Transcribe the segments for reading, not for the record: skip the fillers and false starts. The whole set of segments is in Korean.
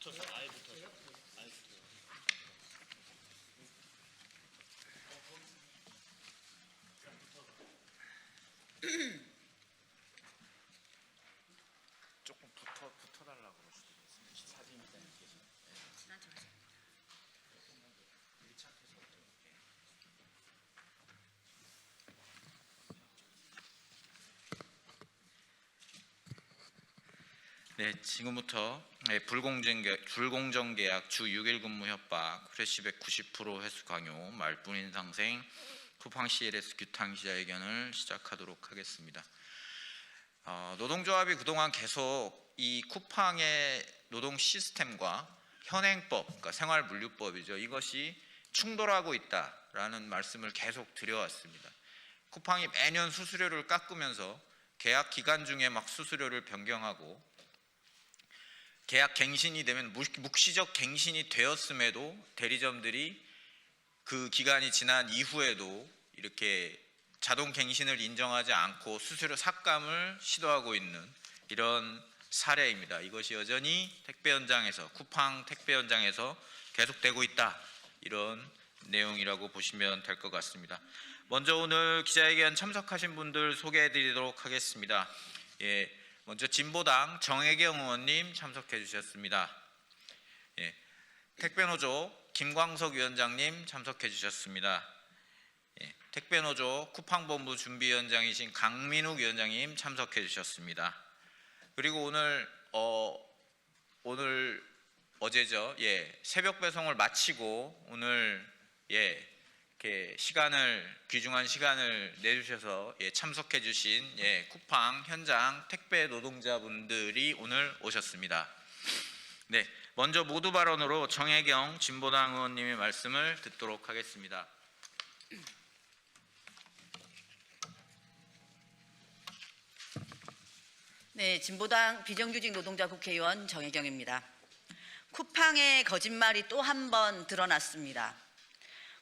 붙어서 아예 붙어서 아예 붙어서. 조금 붙어달라고 그러시더라고요. 사진 일단 계시. 네, 지금부터 불공정 계약 주 6일 근무 협박, 프레시백 90% 회수 강요, 말뿐 인상생, 쿠팡 CLS 규탄 기자회견을 시작하도록 하겠습니다. 노동조합이 그동안 계속 이 쿠팡의 노동 시스템과 현행법, 그러니까 생활물류법이죠. 이것이 충돌하고 있다라는 말씀을 계속 드려왔습니다. 쿠팡이 매년 수수료를 깎으면서 계약 기간 중에 막 수수료를 변경하고 계약 갱신이 되면 묵시적 갱신이 되었음에도 대리점들이 그 기간이 지난 이후에도 이렇게 자동 갱신을 인정하지 않고 수수료 삭감을 시도하고 있는 이런 사례입니다. 이것이 여전히 택배 현장에서, 쿠팡 택배 현장에서 계속되고 있다, 이런 내용이라고 보시면 될 것 같습니다. 먼저 오늘 기자회견 참석하신 분들 소개해 드리도록 하겠습니다. 먼저 진보당 정혜경 의원님 참석해 주셨습니다. 택배노조 김광석 위원장님 참석해 주셨습니다. 택배노조 쿠팡본부 준비위원장이신 강민욱 위원장님 참석해 주셨습니다. 그리고 어제죠. 새벽 배송을 마치고 오늘 이렇게 귀중한 시간을 내주셔서 참석해 주신 쿠팡 현장 택배 노동자분들이 오늘 오셨습니다. 네, 먼저 모두 발언으로 정혜경 진보당 의원님의 말씀을 듣도록 하겠습니다. 네, 진보당 비정규직 노동자 국회의원 정혜경입니다. 쿠팡의 거짓말이 또 한 번 드러났습니다.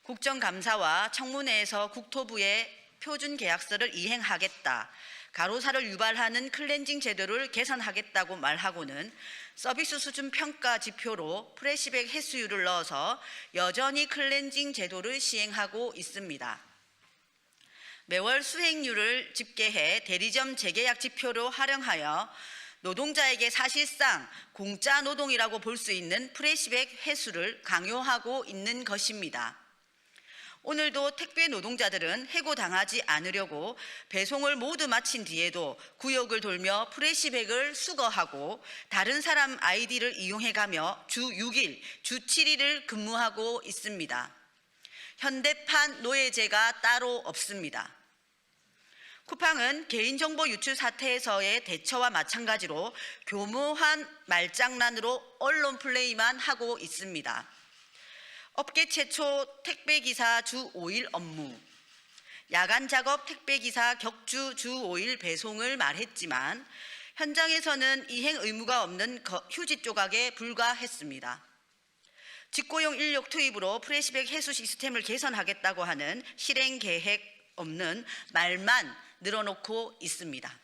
국정감사와 청문회에서 국토부에 표준계약서를 이행하겠다, 가로사를 유발하는 클렌징 제도를 개선하겠다고 말하고는 서비스 수준 평가 지표로 프레시백 해수율을 넣어서 여전히 클렌징 제도를 시행하고 있습니다. 매월 수행률을 집계해 대리점 재계약 지표로 활용하여 노동자에게 사실상 공짜 노동이라고 볼 수 있는 프레시백 회수를 강요하고 있는 것입니다. 오늘도 택배 노동자들은 해고당하지 않으려고 배송을 모두 마친 뒤에도 구역을 돌며 프레시백을 수거하고 다른 사람 아이디를 이용해가며 주 6일, 주 7일을 근무하고 있습니다. 현대판 노예제가 따로 없습니다. 쿠팡은 개인정보 유출 사태에서의 대처와 마찬가지로 교묘한 말장난으로 언론 플레이만 하고 있습니다. 업계 최초 택배기사 주 5일 업무, 야간 작업 택배기사 격주 주 5일 배송을 말했지만 현장에서는 이행 의무가 없는 휴지 조각에 불과했습니다. 직고용 인력 투입으로 프레시백 해수 시스템을 개선하겠다고 하는 실행 계획 없는 말만 늘어놓고 있습니다.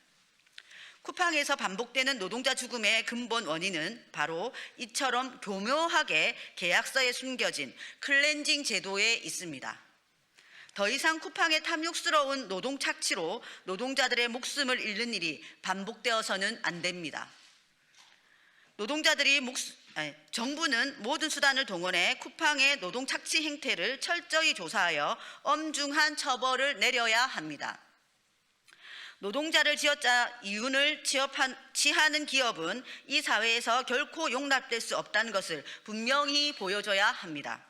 쿠팡에서 반복되는 노동자 죽음의 근본 원인은 바로 이처럼 교묘하게 계약서에 숨겨진 클렌징 제도에 있습니다. 더 이상 쿠팡의 탐욕스러운 노동 착취로 노동자들의 목숨을 잃는 일이 반복되어서는 안 됩니다. 정부는 모든 수단을 동원해 쿠팡의 노동 착취 행태를 철저히 조사하여 엄중한 처벌을 내려야 합니다. 노동자를 쥐어짜 이윤을 취하는 기업은 이 사회에서 결코 용납될 수 없다는 것을 분명히 보여줘야 합니다.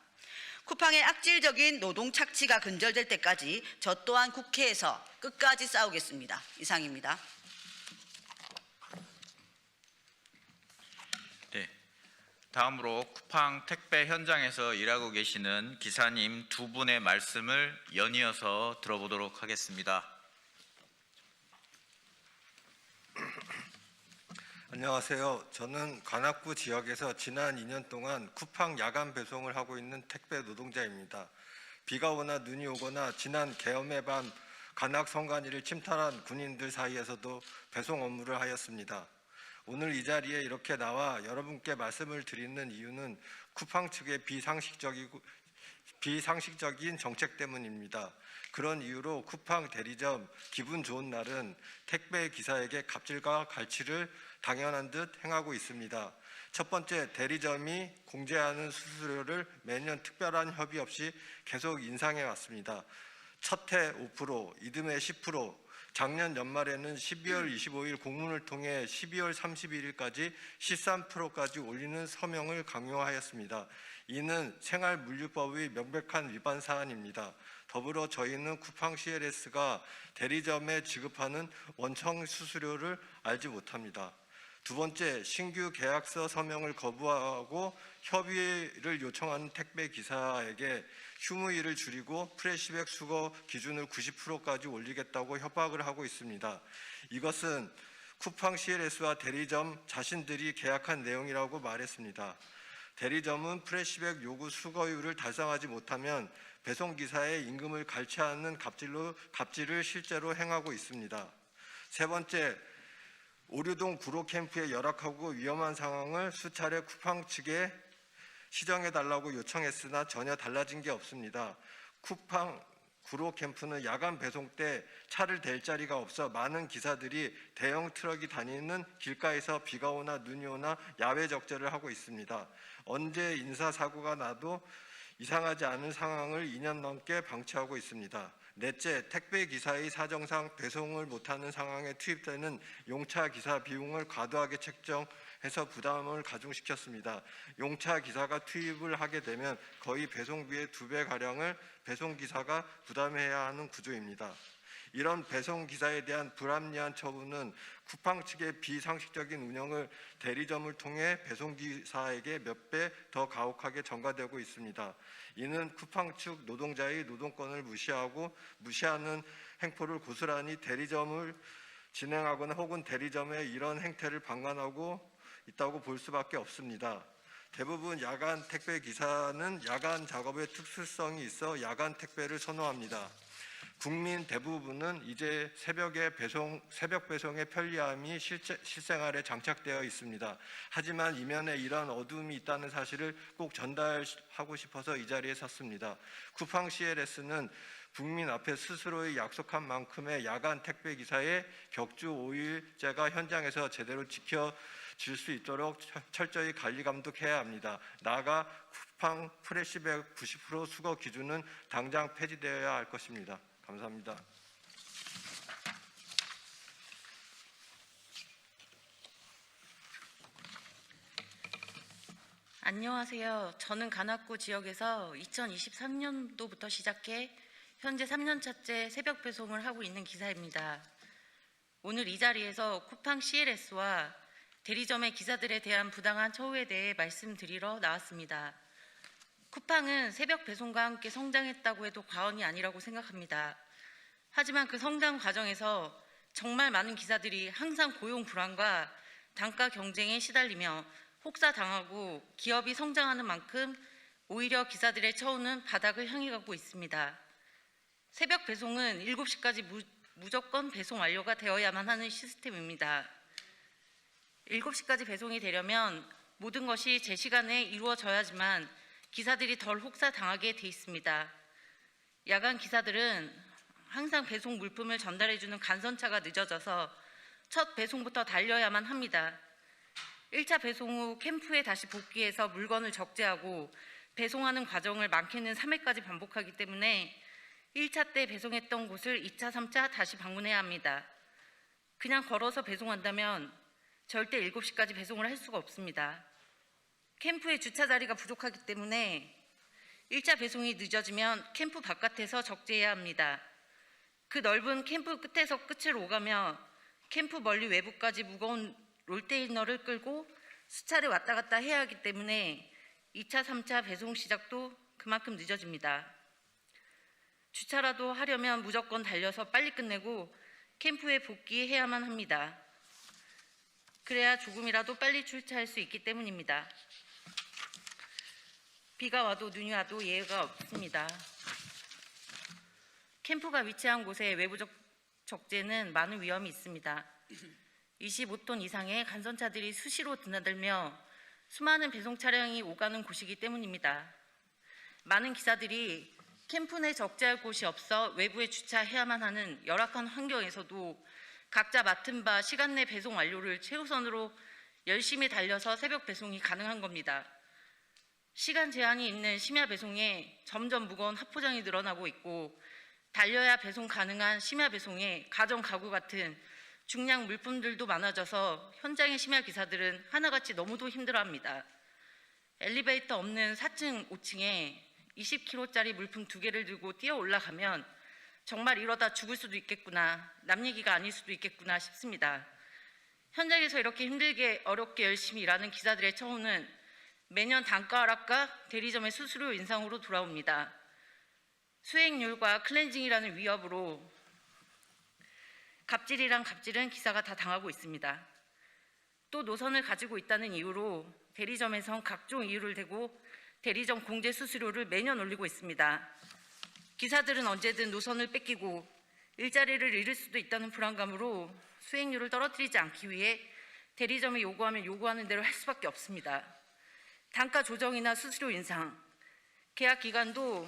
쿠팡의 악질적인 노동 착취가 근절될 때까지 저 또한 국회에서 끝까지 싸우겠습니다. 이상입니다. 네, 다음으로 쿠팡 택배 현장에서 일하고 계시는 기사님 두 분의 말씀을 연이어서 들어보도록 하겠습니다. 안녕하세요. 저는 관악구 지역에서 지난 2년 동안 쿠팡 야간 배송을 하고 있는 택배 노동자입니다. 비가 오나 눈이 오거나 지난 계엄의 밤 관악 성간이를 침탈한 군인들 사이에서도 배송 업무를 하였습니다. 오늘 이 자리에 이렇게 나와 여러분께 말씀을 드리는 이유는 쿠팡 측의 비상식적인 정책 때문입니다. 그런 이유로 쿠팡 대리점 기분 좋은 날은 택배 기사에게 갑질과 갈취를 당연한 듯 행하고 있습니다. 첫 번째, 대리점이 공제하는 수수료를 매년 특별한 협의 없이 계속 인상해 왔습니다. 첫해 5%, 이듬해 10%, 작년 연말에는 12월 25일 공문을 통해 12월 31일까지 13%까지 올리는 서명을 강요하였습니다. 이는 생활물류법의 명백한 위반 사안입니다. 더불어 저희는 쿠팡 CLS가 대리점에 지급하는 원청 수수료를 알지 못합니다. 두 번째, 신규 계약서 서명을 거부하고 협의를 요청하는 택배 기사에게 휴무일을 줄이고 프레시백 수거 기준을 90%까지 올리겠다고 협박을 하고 있습니다. 이것은 쿠팡 CLS와 대리점 자신들이 계약한 내용이라고 말했습니다. 대리점은 프레시백 요구 수거율을 달성하지 못하면 배송기사의 임금을 갈취하는 갑질을 실제로 행하고 있습니다. 세 번째, 오류동 구로 캠프에 열악하고 위험한 상황을 수차례 쿠팡 측에 시정해달라고 요청했으나 전혀 달라진 게 없습니다. 쿠팡 구로 캠프는 야간 배송 때 차를 댈 자리가 없어 많은 기사들이 대형 트럭이 다니는 길가에서 비가 오나 눈이 오나 야외 적재를 하고 있습니다. 언제 인사사고가 나도 이상하지 않은 상황을 2년 넘게 방치하고 있습니다. 넷째, 택배 기사의 사정상 배송을 못하는 상황에 투입되는 용차 기사 비용을 과도하게 책정해서 부담을 가중시켰습니다. 용차 기사가 투입을 하게 되면 거의 배송비의 2배 가량을 배송 기사가 부담해야 하는 구조입니다. 이런 배송 기사에 대한 불합리한 처분은 쿠팡 측의 비상식적인 운영을 대리점을 통해 배송 기사에게 몇 배 더 가혹하게 전가되고 있습니다. 이는 쿠팡 측 노동자의 노동권을 무시하는 행포를 고스란히 대리점을 진행하거나 혹은 대리점의 이런 행태를 방관하고 있다고 볼 수밖에 없습니다. 대부분 야간 택배 기사는 야간 작업의 특수성이 있어 야간 택배를 선호합니다. 국민 대부분은 이제 새벽 배송의 편리함이 실생활에 장착되어 있습니다. 하지만 이면에 이러한 어두움이 있다는 사실을 꼭 전달하고 싶어서 이 자리에 섰습니다. 쿠팡 CLS는 국민 앞에 스스로의 약속한 만큼의 야간 택배 기사의 격주 5일제가 현장에서 제대로 지켜질 수 있도록 철저히 관리 감독해야 합니다. 나아가 쿠팡 프레시백 90% 수거 기준은 당장 폐지되어야 할 것입니다. 감사합니다. 안녕하세요. 저는 관악구 지역에서 2023년도부터 시작해 현재 3년차째 새벽 배송을 하고 있는 기사입니다. 오늘 이 자리에서 쿠팡 CLS와 대리점의 기사들에 대한 부당한 처우에 대해 말씀드리러 나왔습니다. 쿠팡은 새벽 배송과 함께 성장했다고 해도 과언이 아니라고 생각합니다. 하지만 그 성장 과정에서 정말 많은 기사들이 항상 고용 불안과 단가 경쟁에 시달리며 혹사당하고 기업이 성장하는 만큼 오히려 기사들의 처우는 바닥을 향해 가고 있습니다. 새벽 배송은 7시까지 무조건 배송 완료가 되어야만 하는 시스템입니다. 7시까지 배송이 되려면 모든 것이 제 시간에 이루어져야지만 기사들이 덜 혹사당하게 돼 있습니다. 야간 기사들은 항상 배송 물품을 전달해주는 간선차가 늦어져서 첫 배송부터 달려야만 합니다. 1차 배송 후 캠프에 다시 복귀해서 물건을 적재하고 배송하는 과정을 많게는 3회까지 반복하기 때문에 1차 때 배송했던 곳을 2차, 3차 다시 방문해야 합니다. 그냥 걸어서 배송한다면 절대 7시까지 배송을 할 수가 없습니다. 캠프에 주차 자리가 부족하기 때문에 1차 배송이 늦어지면 캠프 바깥에서 적재해야 합니다. 그 넓은 캠프 끝에서 끝을 오가며 캠프 멀리 외부까지 무거운 롤테이너를 끌고 수차례 왔다 갔다 해야 하기 때문에 2차, 3차 배송 시작도 그만큼 늦어집니다. 주차라도 하려면 무조건 달려서 빨리 끝내고 캠프에 복귀해야만 합니다. 그래야 조금이라도 빨리 출차할 수 있기 때문입니다. 비가 와도 눈이 와도 예외가 없습니다. 캠프가 위치한 곳에 외부적 적재는 많은 위험이 있습니다. 25톤 이상의 간선차들이 수시로 드나들며 수많은 배송 차량이 오가는 곳이기 때문입니다. 많은 기사들이 캠프 내 적재할 곳이 없어 외부에 주차해야만 하는 열악한 환경에서도 각자 맡은 바 시간 내 배송 완료를 최우선으로 열심히 달려서 새벽 배송이 가능한 겁니다. 시간 제한이 있는 심야 배송에 점점 무거운 합포장이 늘어나고 있고 달려야 배송 가능한 심야 배송에 가전 가구 같은 중량 물품들도 많아져서 현장의 심야 기사들은 하나같이 너무도 힘들어합니다. 엘리베이터 없는 4층, 5층에 20kg짜리 물품 2개를 들고 뛰어 올라가면 정말 이러다 죽을 수도 있겠구나, 남 얘기가 아닐 수도 있겠구나 싶습니다. 현장에서 이렇게 힘들게 어렵게 열심히 일하는 기사들의 처우는 매년 단가 하락과 대리점의 수수료 인상으로 돌아옵니다. 수익률과 클렌징이라는 위협으로 갑질이란 갑질은 기사가 다 당하고 있습니다. 또 노선을 가지고 있다는 이유로 대리점에선 각종 이유를 대고 대리점 공제 수수료를 매년 올리고 있습니다. 기사들은 언제든 노선을 뺏기고 일자리를 잃을 수도 있다는 불안감으로 수익률을 떨어뜨리지 않기 위해 대리점이 요구하면 요구하는 대로 할 수밖에 없습니다. 단가 조정이나 수수료 인상, 계약 기간도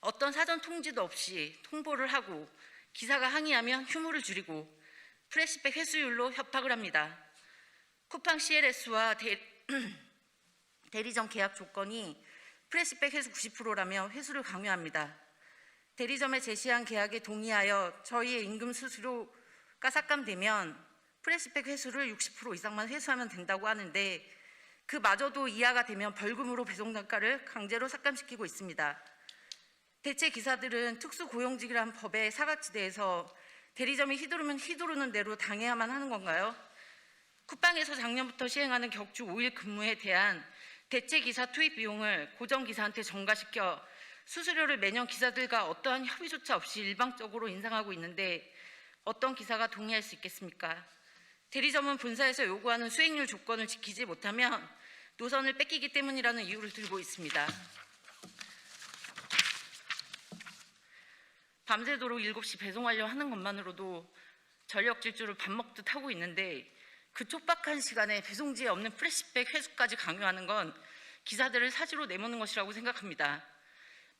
어떤 사전 통지도 없이 통보를 하고 기사가 항의하면 휴무를 줄이고 프레시백 회수율로 협박을 합니다. 쿠팡 CLS와 대리점 계약 조건이 프레시백 회수 90%라며 회수를 강요합니다. 대리점에 제시한 계약에 동의하여 저희의 임금 수수료가 삭감되면 프레시백 회수를 60% 이상만 회수하면 된다고 하는데 그마저도 이하가 되면 벌금으로 배송 단가를 강제로 삭감시키고 있습니다. 대체 기사들은 특수고용직이라는 법의 사각지대에서 대리점이 휘두르면 휘두르는 대로 당해야만 하는 건가요? 쿠팡에서 작년부터 시행하는 격주 5일 근무에 대한 대체 기사 투입 비용을 고정기사한테 전가시켜 수수료를 매년 기사들과 어떠한 협의조차 없이 일방적으로 인상하고 있는데 어떤 기사가 동의할 수 있겠습니까? 대리점은 본사에서 요구하는 수익률 조건을 지키지 못하면 노선을 뺏기기 때문이라는 이유를 들고 있습니다. 밤새도록 7시 배송 완료하는 것만으로도 전력 질주를 밥 먹듯 하고 있는데 그 촉박한 시간에 배송지에 없는 프레시백 회수까지 강요하는 건 기사들을 사지로 내모는 것이라고 생각합니다.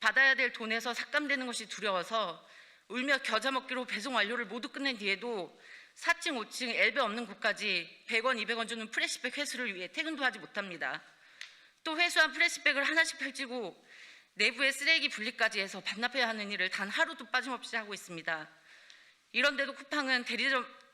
받아야 될 돈에서 삭감되는 것이 두려워서 울며 겨자 먹기로 배송 완료를 모두 끝낸 뒤에도 4층, 5층 엘베 없는 곳까지 100원, 200원 주는 프레시백 회수를 위해 퇴근도 하지 못합니다. 또 회수한 프레시백을 하나씩 펼치고 내부에 쓰레기 분리까지 해서 반납해야 하는 일을 단 하루도 빠짐없이 하고 있습니다. 이런데도 쿠팡은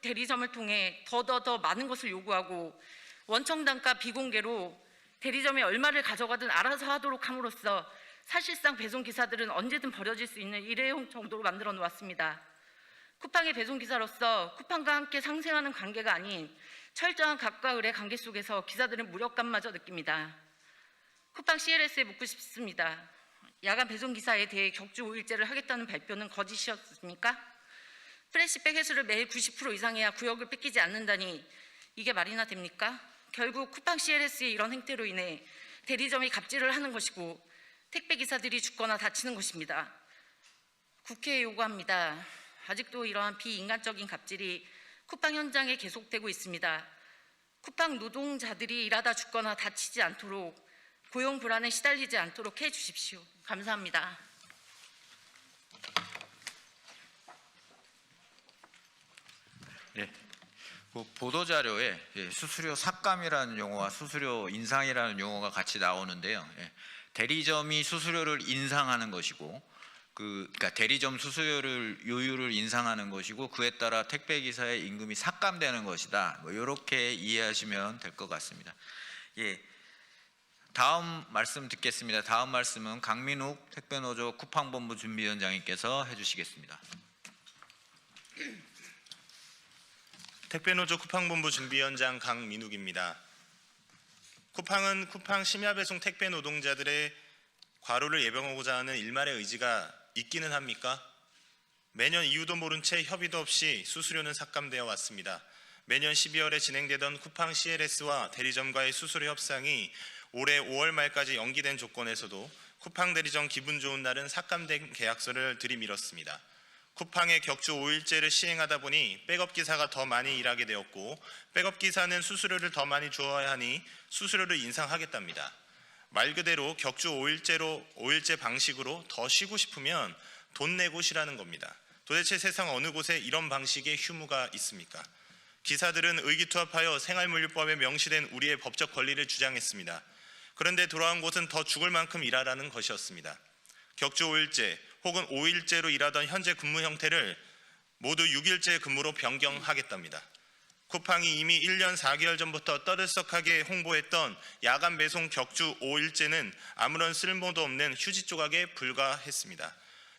대리점을 통해 더 많은 것을 요구하고 원청 단가 비공개로 대리점이 얼마를 가져가든 알아서 하도록 함으로써 사실상 배송기사들은 언제든 버려질 수 있는 일회용 정도로 만들어 놓았습니다. 쿠팡의 배송기사로서 쿠팡과 함께 상생하는 관계가 아닌 철저한 갑과 을의 관계 속에서 기사들은 무력감마저 느낍니다. 쿠팡 CLS에 묻고 싶습니다. 야간 배송기사에 대해 격주 5일제를 하겠다는 발표는 거짓이었습니까? 프레시백 회수를 매일 90% 이상해야 구역을 뺏기지 않는다니 이게 말이나 됩니까? 결국 쿠팡 CLS의 이런 행태로 인해 대리점이 갑질을 하는 것이고 택배기사들이 죽거나 다치는 것입니다. 국회에 요구합니다. 아직도 이러한 비인간적인 갑질이 쿠팡 현장에 계속되고 있습니다. 쿠팡 노동자들이 일하다 죽거나 다치지 않도록 고용 불안에 시달리지 않도록 해주십시오. 감사합니다. 네. 그 보도자료에 수수료 삭감이라는 용어와 수수료 인상이라는 용어가 같이 나오는데요. 대리점이 수수료를 인상하는 것이고, 그러니까 대리점 수수료를 요율을 인상하는 것이고, 그에 따라 택배 기사의 임금이 삭감되는 것이다. 뭐 이렇게 이해하시면 될 것 같습니다. 예. 다음 말씀 듣겠습니다. 다음 말씀은 강민욱 택배노조 쿠팡본부 준비위원장님께서 해주시겠습니다. 택배노조 쿠팡본부 준비위원장 강민욱입니다. 쿠팡은 쿠팡 심야배송 택배 노동자들의 과로를 예방하고자 하는 일말의 의지가 있기는 합니까? 매년 이유도 모른 채 협의도 없이 수수료는 삭감되어 왔습니다. 매년 12월에 진행되던 쿠팡 CLS와 대리점과의 수수료 협상이 올해 5월 말까지 연기된 조건에서도 쿠팡 대리점 기분 좋은 날은 삭감된 계약서를 들이밀었습니다. 쿠팡의 격주 5일제를 시행하다 보니 백업 기사가 더 많이 일하게 되었고 백업 기사는 수수료를 더 많이 주어야 하니 수수료를 인상하겠답니다. 말 그대로 격주 5일제 방식으로 더 쉬고 싶으면 돈 내고 쉬라는 겁니다. 도대체 세상 어느 곳에 이런 방식의 휴무가 있습니까? 기사들은 의기투합하여 생활물류법에 명시된 우리의 법적 권리를 주장했습니다. 그런데 돌아온 곳은 더 죽을 만큼 일하라는 것이었습니다. 격주 5일제 혹은 5일제로 일하던 현재 근무 형태를 모두 6일제 근무로 변경하겠답니다. 쿠팡이 이미 1년 4개월 전부터 떠들썩하게 홍보했던 야간 배송 격주 5일제는 아무런 쓸모도 없는 휴지 조각에 불과했습니다.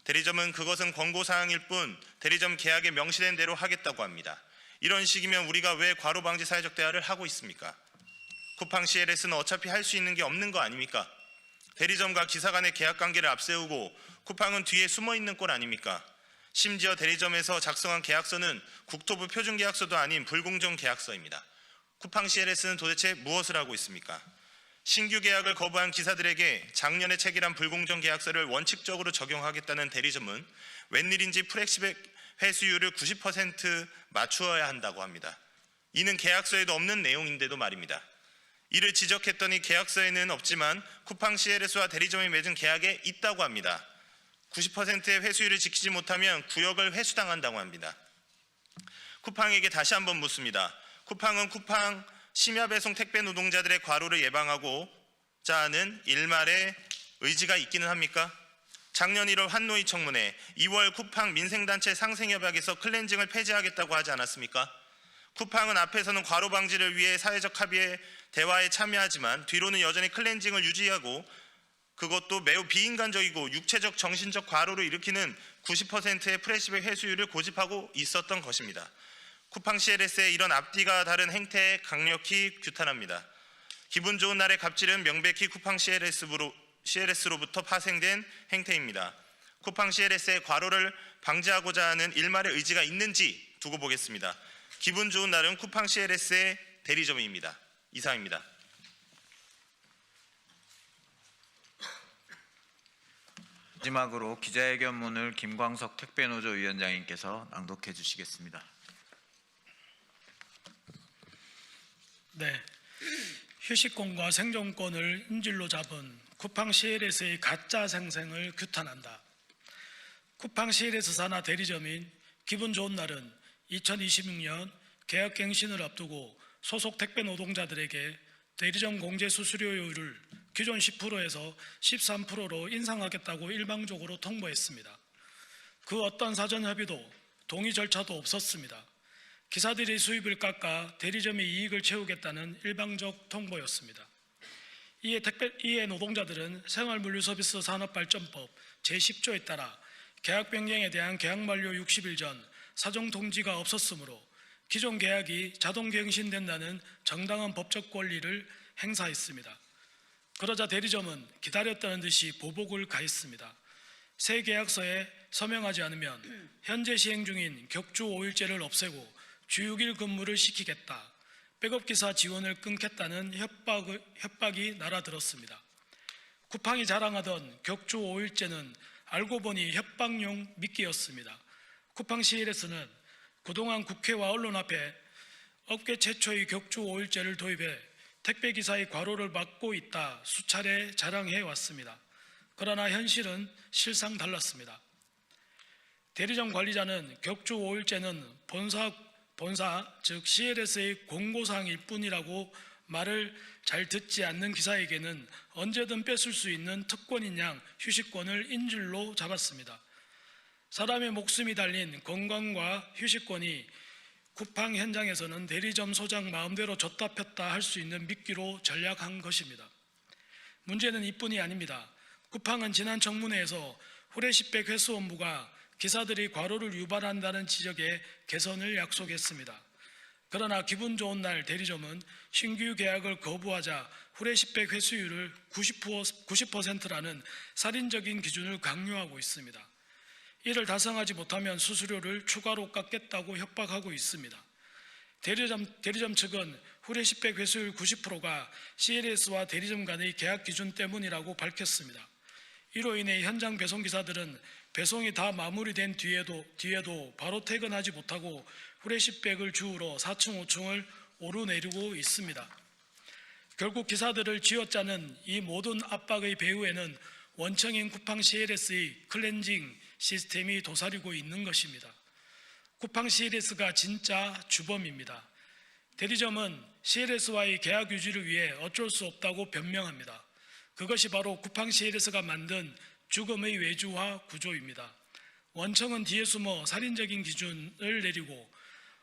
대리점은 그것은 권고사항일 뿐 대리점 계약에 명시된 대로 하겠다고 합니다. 이런 식이면 우리가 왜 과로 방지 사회적 대화를 하고 있습니까? 쿠팡 CLS는 어차피 할 수 있는 게 없는 거 아닙니까? 대리점과 기사 간의 계약 관계를 앞세우고 쿠팡은 뒤에 숨어 있는 꼴 아닙니까? 심지어 대리점에서 작성한 계약서는 국토부 표준계약서도 아닌 불공정 계약서입니다. 쿠팡 CLS는 도대체 무엇을 하고 있습니까? 신규 계약을 거부한 기사들에게 작년에 체결한 불공정 계약서를 원칙적으로 적용하겠다는 대리점은 웬일인지 프렉시백 회수율을 90% 맞추어야 한다고 합니다. 이는 계약서에도 없는 내용인데도 말입니다. 이를 지적했더니 계약서에는 없지만 쿠팡 CLS와 대리점이 맺은 계약에 있다고 합니다. 90%의 회수율을 지키지 못하면 구역을 회수당한다고 합니다. 쿠팡에게 다시 한번 묻습니다. 쿠팡은 쿠팡 심야 배송 택배 노동자들의 과로를 예방하고자 하는 일말의 의지가 있기는 합니까? 작년 1월 환노위 청문회, 2월 쿠팡 민생단체 상생협약에서 클렌징을 폐지하겠다고 하지 않았습니까? 쿠팡은 앞에서는 과로 방지를 위해 사회적 합의에 대화에 참여하지만 뒤로는 여전히 클렌징을 유지하고 그것도 매우 비인간적이고 육체적 정신적 과로를 일으키는 90%의 프레시백 회수율을 고집하고 있었던 것입니다. 쿠팡 CLS의 이런 앞뒤가 다른 행태에 강력히 규탄합니다. 기분 좋은 날의 갑질은 명백히 쿠팡 CLS로부터 파생된 행태입니다. 쿠팡 CLS의 과로를 방지하고자 하는 일말의 의지가 있는지 두고 보겠습니다. 기분 좋은 날은 쿠팡 CLS의 대리점입니다. 이상입니다. 마지막으로 기자회견문을 김광석 택배노조 위원장님께서 낭독해 주시겠습니다. 네, 휴식권과 생존권을 인질로 잡은 쿠팡 CLS의 가짜 생생을 규탄한다. 쿠팡 CLS 산하 대리점인 기분 좋은 날은 2026년 계약갱신을 앞두고 소속 택배 노동자들에게 대리점 공제 수수료율을 기존 10%에서 13%로 인상하겠다고 일방적으로 통보했습니다. 그 어떤 사전 협의도 동의 절차도 없었습니다. 기사들이 수입을 깎아 대리점이 이익을 채우겠다는 일방적 통보였습니다. 이에 노동자들은 생활물류서비스 산업발전법 제10조에 따라 계약 변경에 대한 계약 만료 60일 전 사정 통지가 없었으므로 기존 계약이 자동 갱신된다는 정당한 법적 권리를 행사했습니다. 그러자 대리점은 기다렸다는 듯이 보복을 가했습니다. 새 계약서에 서명하지 않으면 현재 시행 중인 격주 5일제를 없애고 주 6일 근무를 시키겠다. 백업기사 지원을 끊겠다는 협박이 날아들었습니다. 쿠팡이 자랑하던 격주 5일제는 알고 보니 협박용 미끼였습니다. 쿠팡 CLS는 그동안 국회와 언론 앞에 업계 최초의 격주 5일제를 도입해 택배기사의 과로를 막고 있다 수차례 자랑해 왔습니다. 그러나 현실은 실상 달랐습니다. 대리점 관리자는 격주 5일제는 본사 즉 CLS의 공고사항일 뿐이라고 말을 잘 듣지 않는 기사에게는 언제든 뺏을 수 있는 특권인 양 휴식권을 인질로 잡았습니다. 사람의 목숨이 달린 건강과 휴식권이 쿠팡 현장에서는 대리점 소장 마음대로 줬다 폈다 할 수 있는 미끼로 전략한 것입니다. 문제는 이뿐이 아닙니다. 쿠팡은 지난 청문회에서 후레시백 회수원부가 기사들이 과로를 유발한다는 지적에 개선을 약속했습니다. 그러나 기분 좋은 날 대리점은 신규 계약을 거부하자 후레시백 회수율을 90%라는 살인적인 기준을 강요하고 있습니다. 이를 달성하지 못하면 수수료를 추가로 깎겠다고 협박하고 있습니다. 대리점 측은 후레시백 회수율 90%가 CLS와 대리점 간의 계약 기준 때문이라고 밝혔습니다. 이로 인해 현장 배송 기사들은 배송이 다 마무리된 뒤에도 바로 퇴근하지 못하고 후레시백을 주우러 4층, 5층을 오르내리고 있습니다. 결국 기사들을 쥐어짜는 이 모든 압박의 배후에는 원청인 쿠팡 CLS의 클렌징 시스템이 도사리고 있는 것입니다. 쿠팡 CLS가 진짜 주범입니다. 대리점은 CLS와의 계약 유지를 위해 어쩔 수 없다고 변명합니다. 그것이 바로 쿠팡 CLS가 만든 죽음의 외주화 구조입니다. 원청은 뒤에 숨어 살인적인 기준을 내리고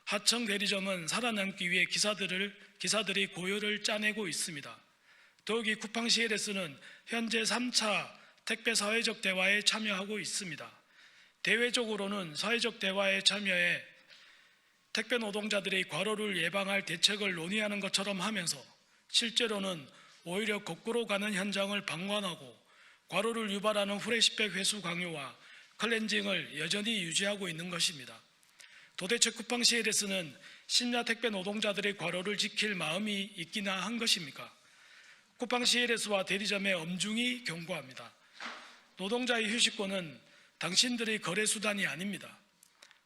하청 대리점은 살아남기 위해 기사들이 고열을 짜내고 있습니다. 더욱이 쿠팡 CLS는 현재 3차 택배 사회적 대화에 참여하고 있습니다. 대외적으로는 사회적 대화에 참여해 택배 노동자들의 과로를 예방할 대책을 논의하는 것처럼 하면서 실제로는 오히려 거꾸로 가는 현장을 방관하고 과로를 유발하는 후레시백 회수 강요와 클렌징을 여전히 유지하고 있는 것입니다. 도대체 쿠팡 CLS는 심야 택배 노동자들의 과로를 지킬 마음이 있기나 한 것입니까? 쿠팡 CLS와 대리점에 엄중히 경고합니다. 노동자의 휴식권은 당신들의 거래 수단이 아닙니다.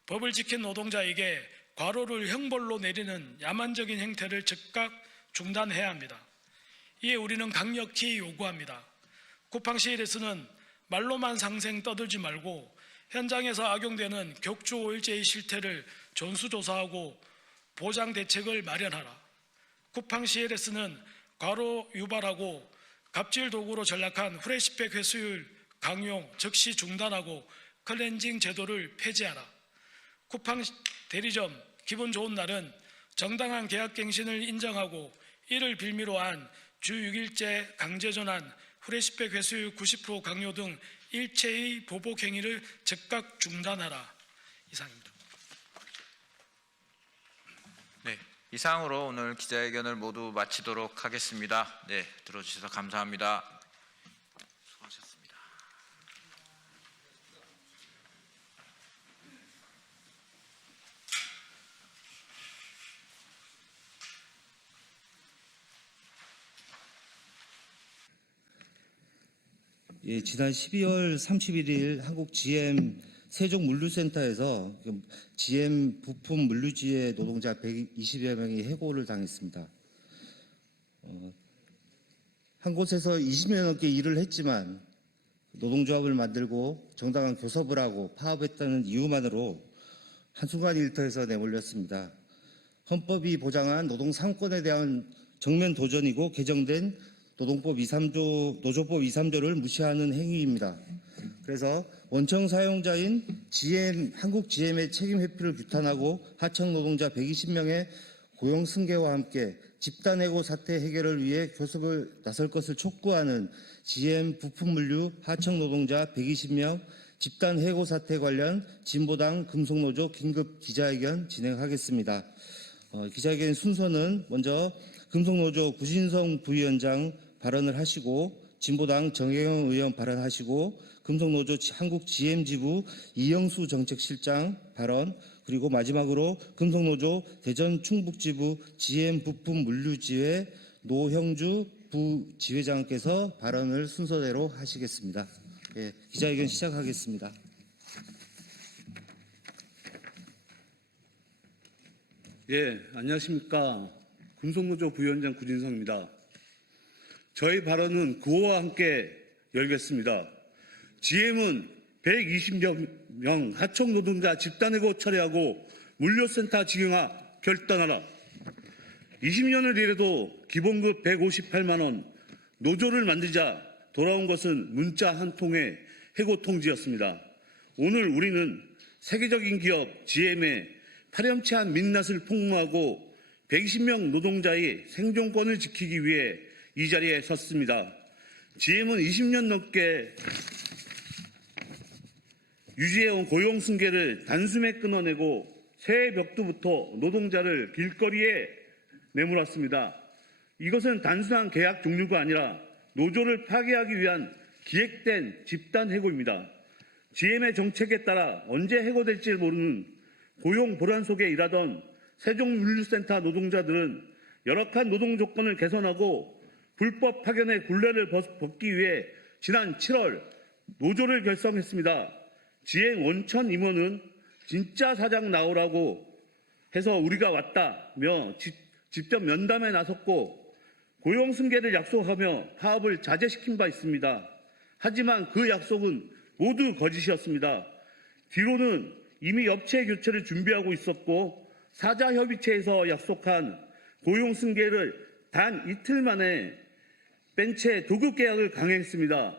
법을 지킨 노동자에게 과로를 형벌로 내리는 야만적인 행태를 즉각 중단해야 합니다. 이에 우리는 강력히 요구합니다. 쿠팡 CLS는 말로만 상생 떠들지 말고 현장에서 악용되는 격주 5일제의 실태를 전수조사하고 보장 대책을 마련하라. 쿠팡 CLS는 과로 유발하고 갑질 도구로 전락한 후레시백 회수율 강용 즉시 중단하고 클렌징 제도를 폐지하라. 쿠팡 대리점 기분 좋은 날은 정당한 계약갱신을 인정하고 이를 빌미로 한 주 6일제 강제전환, 후레시백 회수율 90% 강요 등 일체의 보복 행위를 즉각 중단하라. 이상입니다. 네, 이상으로 오늘 기자회견을 모두 마치도록 하겠습니다. 네, 들어주셔서 감사합니다. 수고하셨습니다. 예, 지난 12월 31일 한국 GM 세종물류센터에서 GM 부품 물류지회 노동자 120여 명이 해고를 당했습니다. 한 곳에서 20년 넘게 일을 했지만 노동조합을 만들고 정당한 교섭을 하고 파업했다는 이유만으로 한순간 일터에서 내몰렸습니다. 헌법이 보장한 노동 3권에 대한 정면 도전이고 개정된 노조법 2, 3조를 무시하는 행위입니다. 그래서 원청 사용자인 한국 GM의 책임 회피를 규탄하고 하청 노동자 120명의 고용 승계와 함께 집단 해고 사태 해결을 위해 교섭을 나설 것을 촉구하는 GM 부품 물류 하청 노동자 120명 집단 해고 사태 관련 진보당 금속노조 긴급 기자회견 진행하겠습니다. 기자회견 순서는 먼저 금속노조 구신성 부위원장 발언을 하시고 진보당 정혜영 의원 발언하시고 금속노조 한국 GM지부 이영수 정책실장 발언, 그리고 마지막으로 금속노조 대전 충북지부 GM 부품 물류지회 노형주 부지회장께서 발언을 순서대로 하시겠습니다. 예, 기자회견 시작하겠습니다. 예, 안녕하십니까. 금속노조 부위원장 구진성입니다. 저희 발언은 구호와 함께 열겠습니다. GM은 120명 하청 노동자 집단해고 처리하고 물류센터 직영화 결단하라. 20년을 일해도 기본급 158만 원, 노조를 만들자 돌아온 것은 문자 한 통의 해고 통지였습니다. 오늘 우리는 세계적인 기업 GM의 파렴치한 민낯을 폭로하고 120명 노동자의 생존권을 지키기 위해 이 자리에 섰습니다. GM은 20년 넘게 유지해온 고용 승계를 단숨에 끊어내고 새해 벽두부터 노동자를 길거리에 내몰았습니다. 이것은 단순한 계약 종류가 아니라 노조를 파괴하기 위한 기획된 집단 해고입니다. GM의 정책에 따라 언제 해고될지 모르는 고용 불안 속에 일하던 세종물류센터 노동자들은 열악한 노동 조건을 개선하고 불법 파견의 굴레를 벗기 위해 지난 7월 노조를 결성했습니다. 지행 원천 임원은 진짜 사장 나오라고 해서 우리가 왔다며 직접 면담에 나섰고 고용 승계를 약속하며 파업을 자제시킨 바 있습니다. 하지만 그 약속은 모두 거짓이었습니다. 뒤로는 이미 업체 교체를 준비하고 있었고 사자협의체에서 약속한 고용 승계를 단 이틀 만에 뺀 채 도급 계약을 강행했습니다.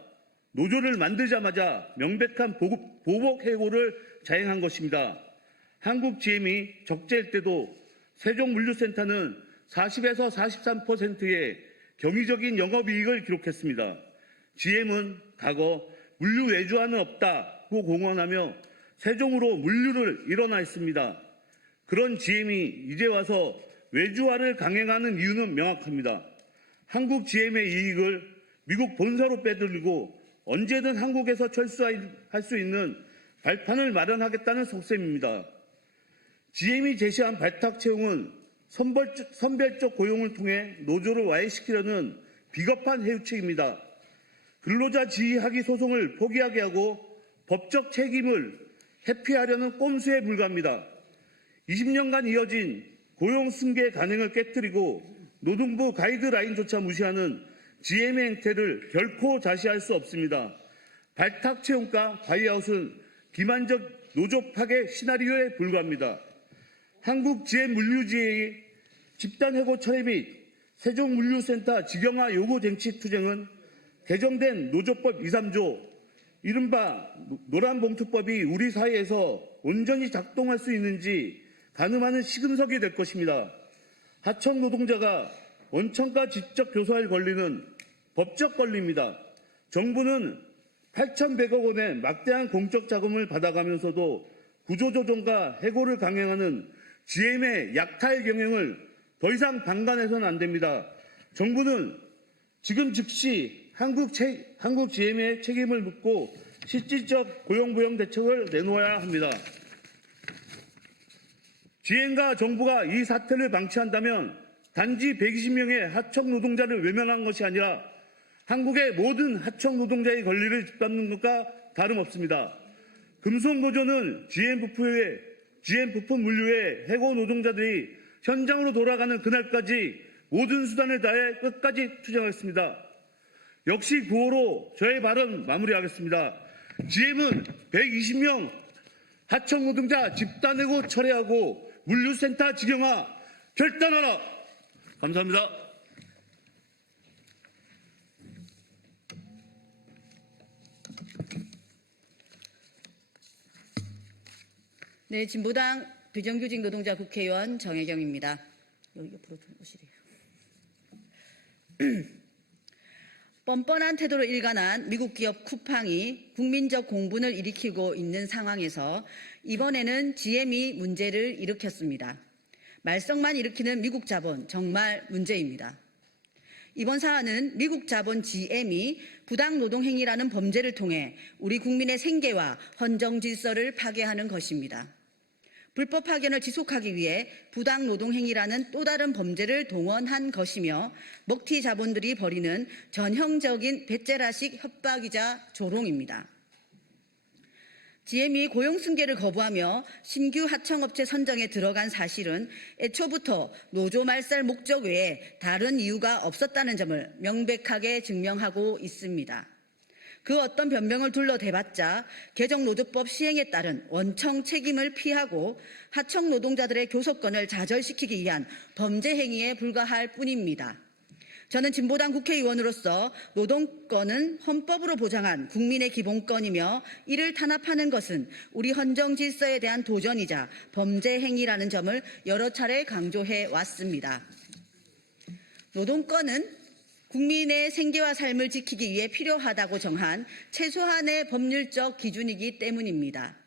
노조를 만들자마자 명백한 보복 해고를 자행한 것입니다. 한국 GM이 적재일 때도 세종물류센터는 40에서 43%의 경이적인 영업이익을 기록했습니다. GM은 과거 물류 외주화는 없다고 공언하며 세종으로 물류를 일원화했습니다. 그런 GM이 이제 와서 외주화를 강행하는 이유는 명확합니다. 한국 GM의 이익을 미국 본사로 빼돌리고 언제든 한국에서 철수할 수 있는 발판을 마련하겠다는 속셈입니다. GM이 제시한 발탁 채용은 선별적 고용을 통해 노조를 와해시키려는 비겁한 해유책입니다. 근로자 지휘하기 소송을 포기하게 하고 법적 책임을 회피하려는 꼼수에 불과합니다. 20년간 이어진 고용 승계 관행을 깨뜨리고 노동부 가이드라인조차 무시하는 GM의 행태를 결코 자시할 수 없습니다. 발탁 채용과 바이아웃은 기만적 노조 파괴 시나리오에 불과합니다. 한국 GM 물류지의 집단 해고 철회 및 세종물류센터 직영화 요구 쟁취 투쟁은 개정된 노조법 2, 3조, 이른바 노란봉투법이 우리 사회에서 온전히 작동할 수 있는지 가늠하는 시금석이 될 것입니다. 하청 노동자가 원청과 직접 교섭할 권리는 법적 권리입니다. 정부는 8,100억 원의 막대한 공적 자금을 받아가면서도 구조조정과 해고를 강행하는 GM의 약탈 경영을 더 이상 방관해서는 안 됩니다. 정부는 지금 즉시 한국 GM의 책임을 묻고 실질적 고용보영 대책을 내놓아야 합니다. GM과 정부가 이 사태를 방치한다면 단지 120명의 하청 노동자를 외면한 것이 아니라 한국의 모든 하청 노동자의 권리를 짓밟는 것과 다름없습니다. 금속노조는 GM 부품 물류의 해고 노동자들이 현장으로 돌아가는 그날까지 모든 수단을 다해 끝까지 투쟁하겠습니다. 역시 구호로 저의 발언 마무리하겠습니다. GM은 120명 하청 노동자 집단 해고 철회하고 물류센터 직영화 결단하라. 감사합니다. 네, 진보당 비정규직 노동자 국회의원 정혜경입니다. 여기 옆으로 좀 오시래요. 뻔뻔한 태도로 일관한 미국 기업 쿠팡이 국민적 공분을 일으키고 있는 상황에서 이번에는 GM이 문제를 일으켰습니다. 말썽만 일으키는 미국 자본 정말 문제입니다. 이번 사안은 미국 자본 GM이 부당 노동 행위라는 범죄를 통해 우리 국민의 생계와 헌정 질서를 파괴하는 것입니다. 불법 파견을 지속하기 위해 부당 노동 행위라는 또 다른 범죄를 동원한 것이며 먹튀 자본들이 벌이는 전형적인 배째라식 협박이자 조롱입니다. GM이 고용 승계를 거부하며 신규 하청업체 선정에 들어간 사실은 애초부터 노조 말살 목적 외에 다른 이유가 없었다는 점을 명백하게 증명하고 있습니다. 그 어떤 변명을 둘러대봤자 개정노조법 시행에 따른 원청 책임을 피하고 하청 노동자들의 교섭권을 좌절시키기 위한 범죄 행위에 불과할 뿐입니다. 저는 진보당 국회의원으로서 노동권은 헌법으로 보장한 국민의 기본권이며 이를 탄압하는 것은 우리 헌정 질서에 대한 도전이자 범죄 행위라는 점을 여러 차례 강조해 왔습니다. 노동권은 국민의 생계와 삶을 지키기 위해 필요하다고 정한 최소한의 법률적 기준이기 때문입니다.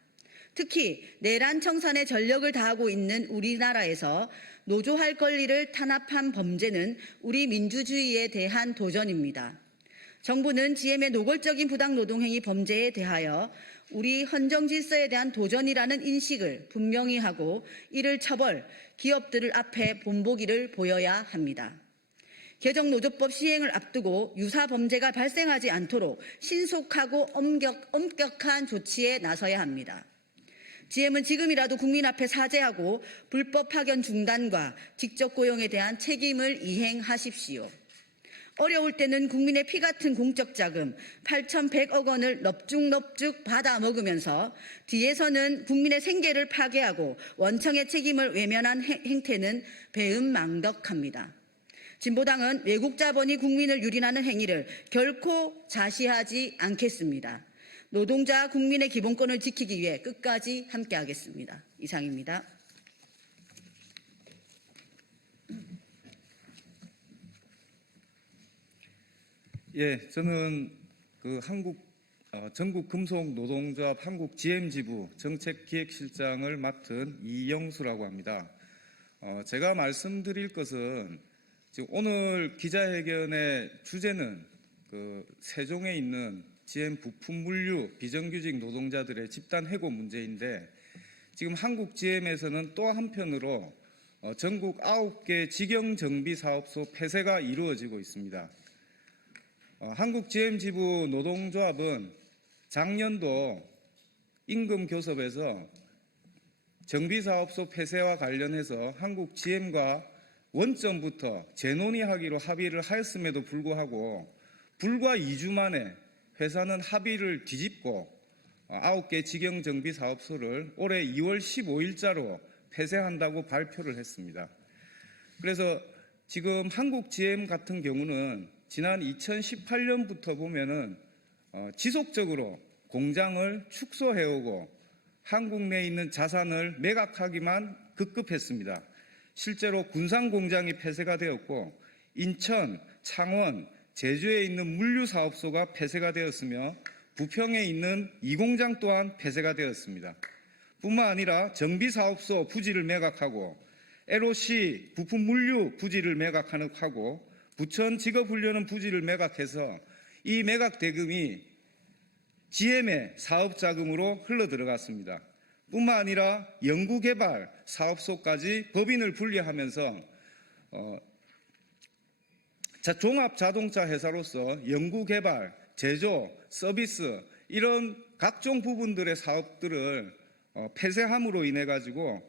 특히 내란 청산에 전력을 다하고 있는 우리나라에서 노조할 권리를 탄압한 범죄는 우리 민주주의에 대한 도전입니다. 정부는 GM의 노골적인 부당노동행위 범죄에 대하여 우리 헌정 질서에 대한 도전이라는 인식을 분명히 하고 이를 처벌, 기업들을 앞에 본보기를 보여야 합니다. 개정노조법 시행을 앞두고 유사 범죄가 발생하지 않도록 신속하고 엄격한 조치에 나서야 합니다. GM은 지금이라도 국민 앞에 사죄하고 불법 파견 중단과 직접 고용에 대한 책임을 이행하십시오. 어려울 때는 국민의 피 같은 공적 자금 8,100억 원을 넙죽넙죽 받아 먹으면서 뒤에서는 국민의 생계를 파괴하고 원청의 책임을 외면한 행태는 배은망덕합니다. 진보당은 외국 자본이 국민을 유린하는 행위를 결코 자시하지 않겠습니다. 노동자 국민의 기본권을 지키기 위해 끝까지 함께하겠습니다. 이상입니다. 예, 저는 전국 금속 노동조합 한국 GM 지부 정책기획실장을 맡은 이영수라고 합니다. 제가 말씀드릴 것은 지금 오늘 기자회견의 주제는 세종에 있는 GM 부품 물류 비정규직 노동자들의 집단 해고 문제인데 지금 한국 GM에서는 또 한편으로 전국 9개 직영 정비 사업소 폐쇄가 이루어지고 있습니다. 한국 GM 지부 노동조합은 작년도 임금 교섭에서 정비사업소 폐쇄와 관련해서 한국 GM과 원점부터 재논의하기로 합의를 하였음에도 불구하고 불과 2주 만에 회사는 합의를 뒤집고 9개 직영 정비사업소를 올해 2월 15일자로 폐쇄한다고 발표를 했습니다. 그래서 지금 한국 GM 같은 경우는 지난 2018년부터 보면은 지속적으로 공장을 축소해오고 한국 내에 있는 자산을 매각하기만 급급했습니다. 실제로 군산 공장이 폐쇄가 되었고 인천, 창원, 제주에 있는 물류사업소가 폐쇄가 되었으며 부평에 있는 이 공장 또한 폐쇄가 되었습니다. 뿐만 아니라 정비사업소 부지를 매각하고 LOC 부품 물류 부지를 매각하고 부천 직업훈련원 부지를 매각해서 이 매각 대금이 GM의 사업자금으로 흘러들어갔습니다. 뿐만 아니라 연구개발 사업소까지 법인을 분리하면서 종합자동차 회사로서 연구개발, 제조, 서비스 이런 각종 부분들의 사업들을 폐쇄함으로 인해 가지고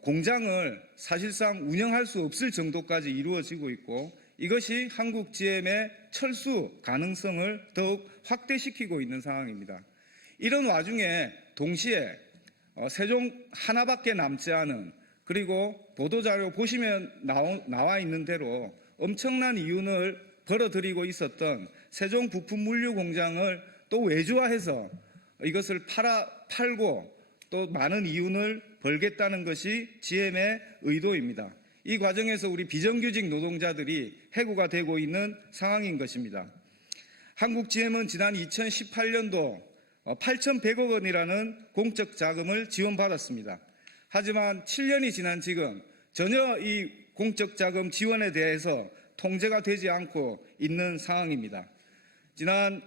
공장을 사실상 운영할 수 없을 정도까지 이루어지고 있고 이것이 한국 GM의 철수 가능성을 더욱 확대시키고 있는 상황입니다. 이런 와중에 동시에 세종 하나밖에 남지 않은 그리고 보도자료 보시면 나와 있는 대로 엄청난 이윤을 벌어들이고 있었던 세종 부품 물류 공장을 또 외주화해서 이것을 팔고 또 많은 이윤을 벌겠다는 것이 GM의 의도입니다. 이 과정에서 우리 비정규직 노동자들이 해고가 되고 있는 상황인 것입니다. 한국 GM은 지난 2018년도 8,100억 원이라는 공적 자금을 지원받았습니다. 하지만 7년이 지난 지금 전혀 이 공적 자금 지원에 대해서 통제가 되지 않고 있는 상황입니다. 지난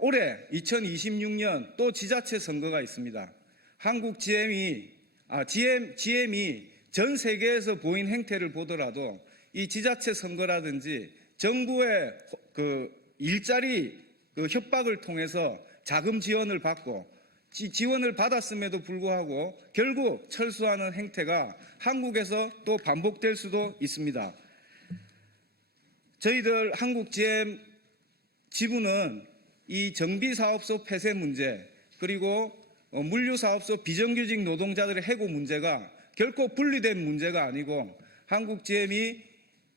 올해 2026년 또 지자체 선거가 있습니다. 한국 GM이 전 세계에서 보인 행태를 보더라도 이 지자체 선거라든지 정부의 일자리 협박을 통해서 자금 지원을 받고 지원을 받았음에도 불구하고 결국 철수하는 행태가 한국에서 또 반복될 수도 있습니다. 저희들 한국 GM 지부는 이 정비사업소 폐쇄 문제 그리고 물류사업소 비정규직 노동자들의 해고 문제가 결코 분리된 문제가 아니고 한국 GM이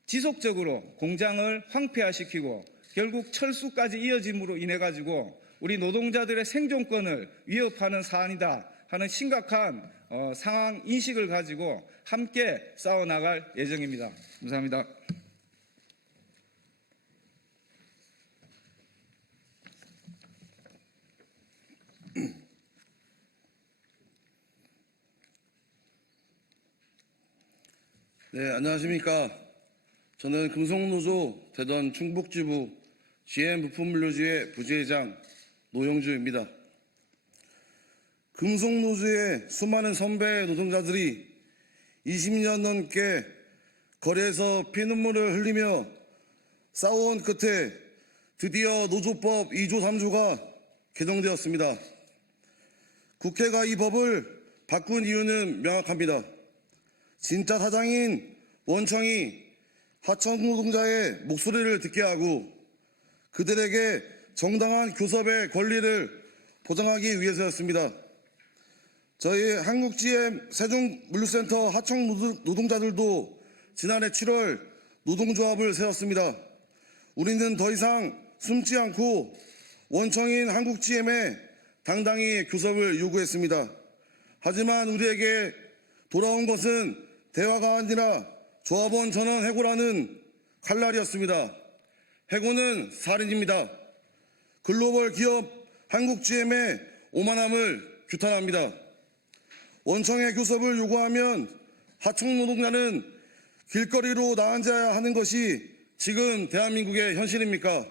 지속적으로 공장을 황폐화시키고 결국 철수까지 이어짐으로 인해 가지고 우리 노동자들의 생존권을 위협하는 사안이다 하는 심각한 상황 인식을 가지고 함께 싸워나갈 예정입니다. 감사합니다. 네, 안녕하십니까. 저는 금속노조 대전 충북지부 GM 부품물류지회 부지회장 노영주입니다. 금속노조의 수많은 선배 노동자들이 20년 넘게 거리에서 피눈물을 흘리며 싸워온 끝에 드디어 노조법 2조 3조가 개정되었습니다. 국회가 이 법을 바꾼 이유는 명확합니다. 진짜 사장인 원청이 하청 노동자의 목소리를 듣게 하고 그들에게 정당한 교섭의 권리를 보장하기 위해서였습니다. 저희 한국GM 세종물류센터 하청 노동자들도 지난해 7월 노동조합을 세웠습니다. 우리는 더 이상 숨지 않고 원청인 한국GM에 당당히 교섭을 요구했습니다. 하지만 우리에게 돌아온 것은 대화가 아니라 조합원 전원 해고라는 칼날이었습니다. 해고는 살인입니다. 글로벌 기업 한국GM의 오만함을 규탄합니다. 원청의 교섭을 요구하면 하청 노동자는 길거리로 나앉아야 하는 것이 지금 대한민국의 현실입니까?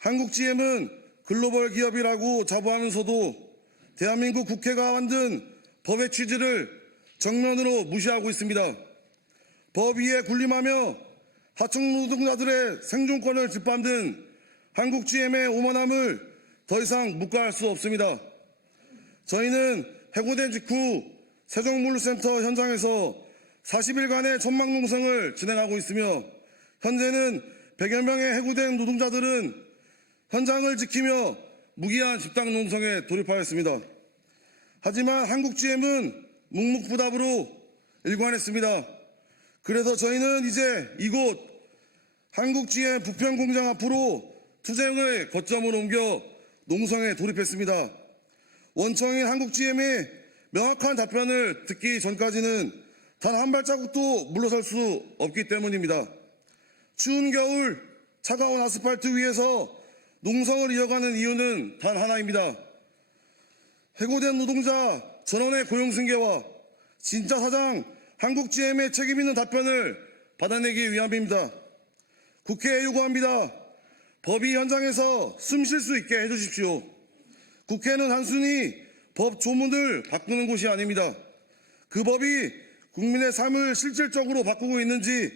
한국GM은 글로벌 기업이라고 자부하면서도 대한민국 국회가 만든 법의 취지를 정면으로 무시하고 있습니다. 법 위에 군림하며 하청 노동자들의 생존권을 짓밟는 한국GM의 오만함을 더 이상 묵과할 수 없습니다. 저희는 해고된 직후 세종물류센터 현장에서 40일간의 천막농성을 진행하고 있으며 현재는 100여 명의 해고된 노동자들은 현장을 지키며 무기한 집단 농성에 돌입하였습니다. 하지만 한국GM은 묵묵부답으로 일관했습니다. 그래서 저희는 이제 이곳 한국GM 부평공장 앞으로 투쟁의 거점을 옮겨 농성에 돌입했습니다. 원청인 한국GM의 명확한 답변을 듣기 전까지는 단 한 발자국도 물러설 수 없기 때문입니다. 추운 겨울 차가운 아스팔트 위에서 농성을 이어가는 이유는 단 하나입니다. 해고된 노동자 전원의 고용 승계와 진짜 사장 한국GM의 책임 있는 답변을 받아내기 위함입니다. 국회에 요구합니다. 법이 현장에서 숨 쉴 수 있게 해주십시오. 국회는 단순히 법 조문을 바꾸는 곳이 아닙니다. 그 법이 국민의 삶을 실질적으로 바꾸고 있는지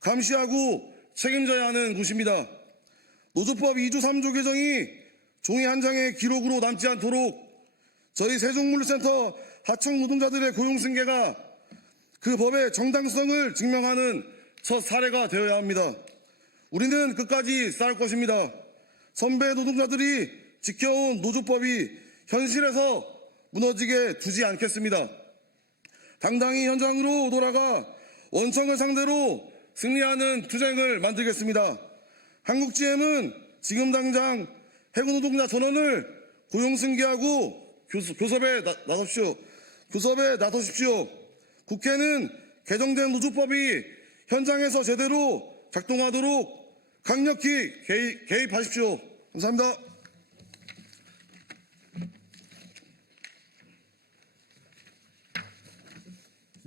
감시하고 책임져야 하는 곳입니다. 노조법 2조 3조 개정이 종이 한 장의 기록으로 남지 않도록 저희 세종물류센터 하청 노동자들의 고용 승계가 그 법의 정당성을 증명하는 첫 사례가 되어야 합니다. 우리는 끝까지 싸울 것입니다. 선배 노동자들이 지켜온 노조법이 현실에서 무너지게 두지 않겠습니다. 당당히 현장으로 돌아가 원청을 상대로 승리하는 투쟁을 만들겠습니다. 한국GM은 지금 당장 해고 노동자 전원을 고용 승계하고 교섭에 나서십시오. 국회는 개정된 노조법이 현장에서 제대로 작동하도록 강력히 개입하십시오. 감사합니다.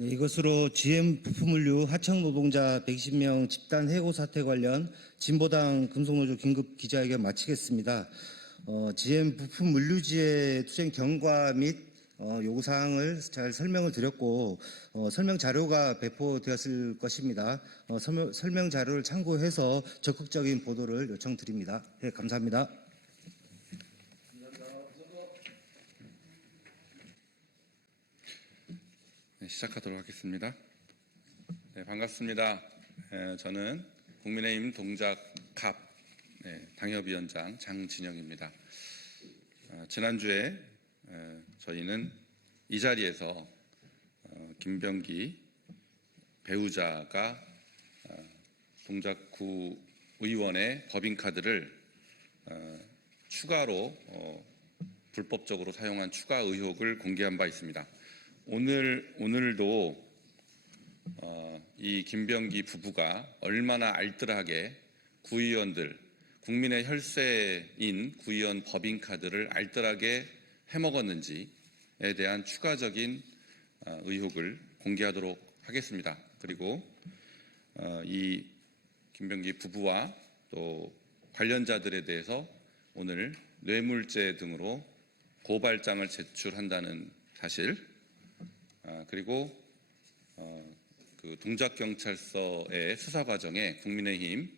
네, 이것으로 GM 부품물류 하청 노동자 120명 집단 해고 사태 관련 진보당 금속노조 긴급 기자회견 마치겠습니다. GM 부품물류지의 투쟁 경과 및 요구 사항을 잘 설명을 드렸고 설명 자료가 배포되었을 것입니다. 설명 자료를 참고해서 적극적인 보도를 요청드립니다. 네, 감사합니다. 네, 시작하도록 하겠습니다. 네, 반갑습니다. 저는 국민의힘 동작갑 당협위원장 장진영입니다. 지난주에 저희는 이 자리에서 김병기 배우자가 동작구 의원의 법인카드를 추가로 불법적으로 사용한 추가 의혹을 공개한 바 있습니다. 오늘도 이 김병기 부부가 얼마나 알뜰하게 구의원들, 국민의 혈세인 구의원 법인카드를 알뜰하게 해먹었는지에 대한 추가적인 의혹을 공개하도록 하겠습니다. 그리고 이 김병기 부부와 또 관련자들에 대해서 오늘 뇌물죄 등으로 고발장을 제출한다는 사실, 그리고 그 동작경찰서의 수사 과정에 국민의힘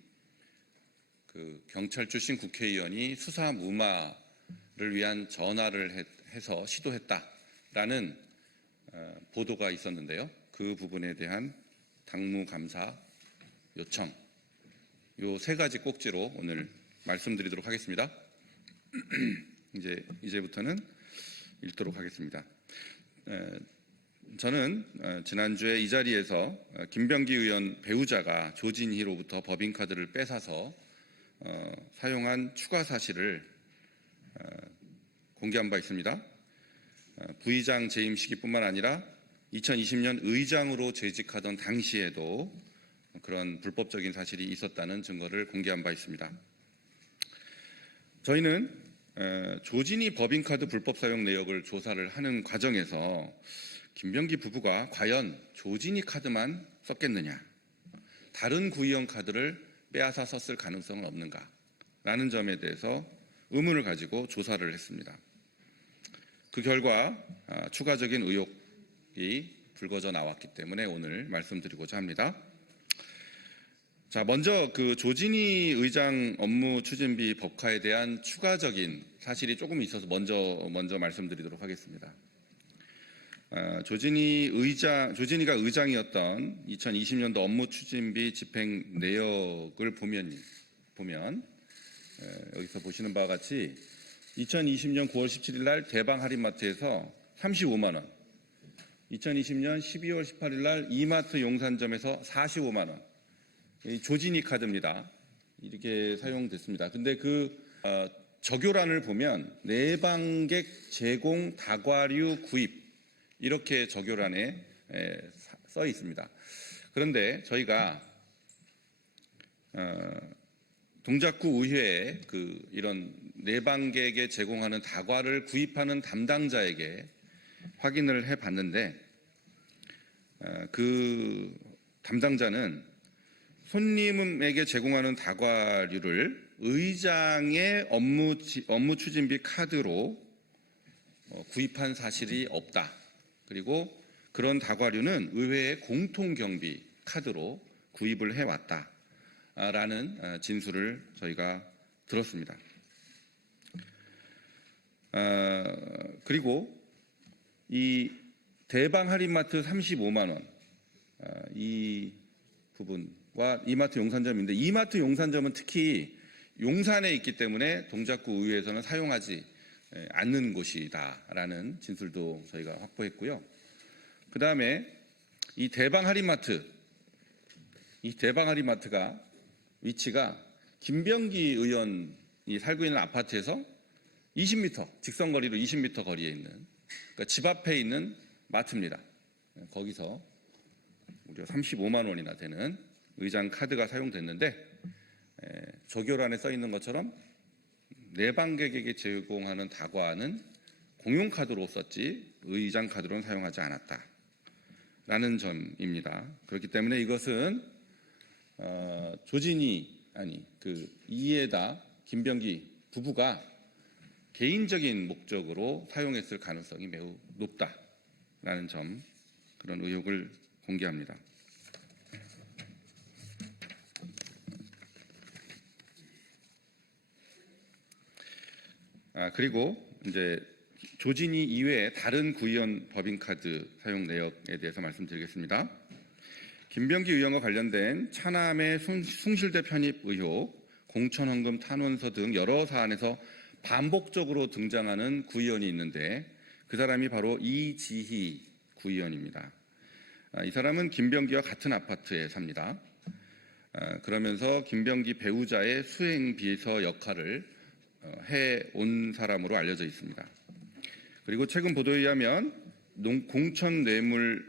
그 경찰 출신 국회의원이 수사 무마를 위한 전화를 해서 시도했다라는 보도가 있었는데요. 그 부분에 대한 당무 감사 요청, 요 세 가지 꼭지로 오늘 말씀드리도록 하겠습니다. 이제부터는 읽도록 하겠습니다. 저는 지난주에 이 자리에서 김병기 의원 배우자가 조진희로부터 법인카드를 뺏어서 사용한 추가 사실을 공개한 바 있습니다. 부의장 재임 시기뿐만 아니라 2020년 의장으로 재직하던 당시에도 그런 불법적인 사실이 있었다는 증거를 공개한 바 있습니다. 저희는 조진희 법인카드 불법 사용 내역을 조사를 하는 과정에서 김병기 부부가 과연 조진희 카드만 썼겠느냐, 다른 구의원 카드를 빼앗아 썼을 가능성은 없는가라는 점에 대해서 의문을 가지고 조사를 했습니다. 그 결과 추가적인 의혹이 불거져 나왔기 때문에 오늘 말씀드리고자 합니다. 자, 먼저 그 조진희 의장 업무 추진비 법카에 대한 추가적인 사실이 조금 있어서 먼저 말씀드리도록 하겠습니다. 조진희가 의장이었던 2020년도 업무 추진비 집행 내역을 보면 여기서 보시는 바와 같이 2020년 9월 17일 날 대방 할인마트에서 35만 원, 2020년 12월 18일 날 이마트 용산점에서 45만 원, 조진희 카드입니다. 이렇게 사용됐습니다. 근데 그 적요란을 보면 내방객 제공 다과류 구입 이렇게 적요란에 써 있습니다. 그런데 저희가 동작구 의회에 그 이런 내방객에 제공하는 다과를 구입하는 담당자에게 확인을 해봤는데 그 담당자는 손님에게 제공하는 다과류를 의장의 업무 추진비 카드로 구입한 사실이 없다. 그리고 그런 다과류는 의회의 공통경비 카드로 구입을 해왔다라는 진술을 저희가 들었습니다. 그리고 이 대방 할인마트 35만 원, 이 부분과 이마트 용산점인데 이마트 용산점은 특히 용산에 있기 때문에 동작구 의회에서는 사용하지 않는 곳이다라는 진술도 저희가 확보했고요. 그 다음에 이 대방 할인마트가 위치가 김병기 의원이 살고 있는 아파트에서 20m, 직선거리로 20m 거리에 있는, 그러니까 집 앞에 있는 마트입니다. 거기서 무려 35만 원이나 되는 의장 카드가 사용됐는데 적요란에 써 있는 것처럼 내방객에게 제공하는 다과는 공용 카드로 썼지 의장 카드로는 사용하지 않았다라는 점입니다. 그렇기 때문에 이것은 이해다 김병기 부부가 개인적인 목적으로 사용했을 가능성이 매우 높다라는 점, 그런 의혹을 공개합니다. 그리고 이제 조진희 이외에 다른 구의원 법인카드 사용 내역에 대해서 말씀드리겠습니다. 김병기 의원과 관련된 차남의 숭실대 편입 의혹, 공천헌금 탄원서 등 여러 사안에서 반복적으로 등장하는 구의원이 있는데 그 사람이 바로 이지희 구의원입니다. 이 사람은 김병기와 같은 아파트에 삽니다. 그러면서 김병기 배우자의 수행비서 역할을 해온 사람으로 알려져 있습니다. 그리고 최근 보도에 의하면 공천 뇌물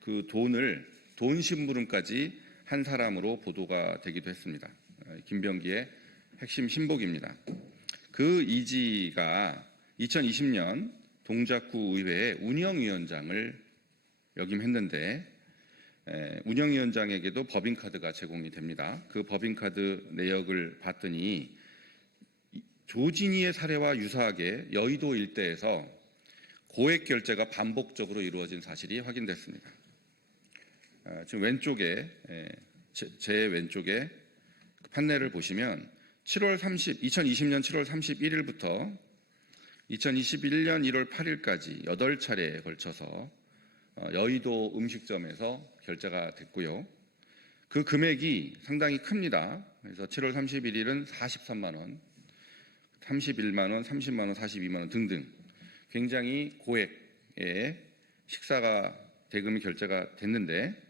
그 돈 심부름까지 한 사람으로 보도가 되기도 했습니다. 김병기의 핵심 신복입니다. 그 이지가 2020년 동작구 의회의 운영위원장을 역임했는데 운영위원장에게도 법인카드가 제공이 됩니다. 그 법인카드 내역을 봤더니 조진희의 사례와 유사하게 여의도 일대에서 고액 결제가 반복적으로 이루어진 사실이 확인됐습니다. 지금 왼쪽에 제 왼쪽에 그 판넬을 보시면 2020년 7월 31일부터 2021년 1월 8일까지 8차례에 걸쳐서 여의도 음식점에서 결제가 됐고요. 그 금액이 상당히 큽니다. 그래서 7월 31일은 43만 원, 31만 원, 30만 원, 42만 원 등등 굉장히 고액의 식사가 대금이 결제가 됐는데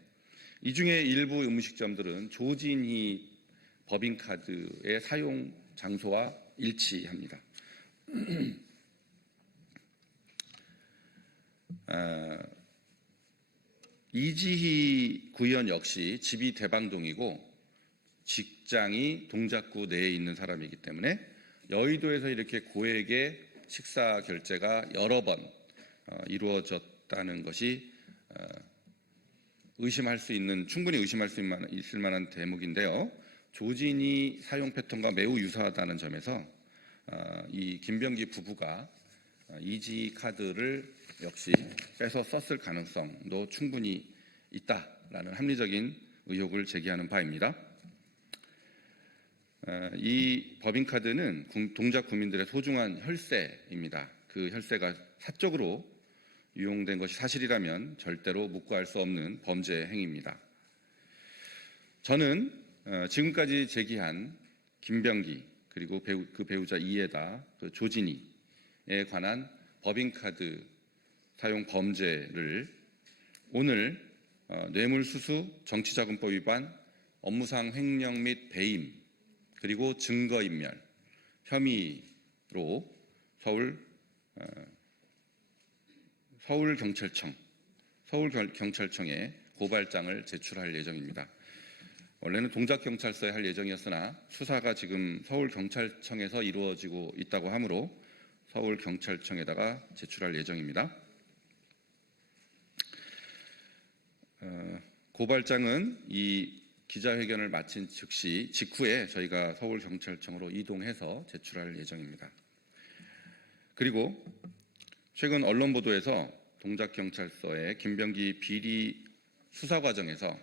이 중에 일부 음식점들은 조진희 법인카드의 사용 장소와 일치합니다. 이지희 구의원 역시 집이 대방동이고 직장이 동작구 내에 있는 사람이기 때문에 여의도에서 이렇게 고액의 식사 결제가 여러 번 이루어졌다는 것이 충분히 의심할 수 있을 만한 대목인데요. 조진이 사용 패턴과 매우 유사하다는 점에서 이 김병기 부부가 이지 카드를 역시 빼서 썼을 가능성도 충분히 있다라는 합리적인 의혹을 제기하는 바입니다. 이 법인카드는 동작 구민들의 소중한 혈세입니다. 그 혈세가 사적으로 유용된 것이 사실이라면 절대로 묵과할 수 없는 범죄 행위입니다. 저는 지금까지 제기한 김병기 그리고 그 배우자 이해다, 그 조진희에 관한 법인카드 사용 범죄를 오늘 뇌물수수, 정치자금법 위반, 업무상 횡령 및 배임 그리고 증거인멸 혐의로 서울경찰청에 고발장을 제출할 예정입니다. 원래는 동작경찰서에 할 예정이었으나 수사가 지금 서울경찰청에서 이루어지고 있다고 하므로 서울경찰청에다가 제출할 예정입니다. 고발장은 이 기자회견을 마친 직후에 저희가 서울경찰청으로 이동해서 제출할 예정입니다. 그리고 최근 언론 보도에서 동작경찰서의 김병기 비리 수사 과정에서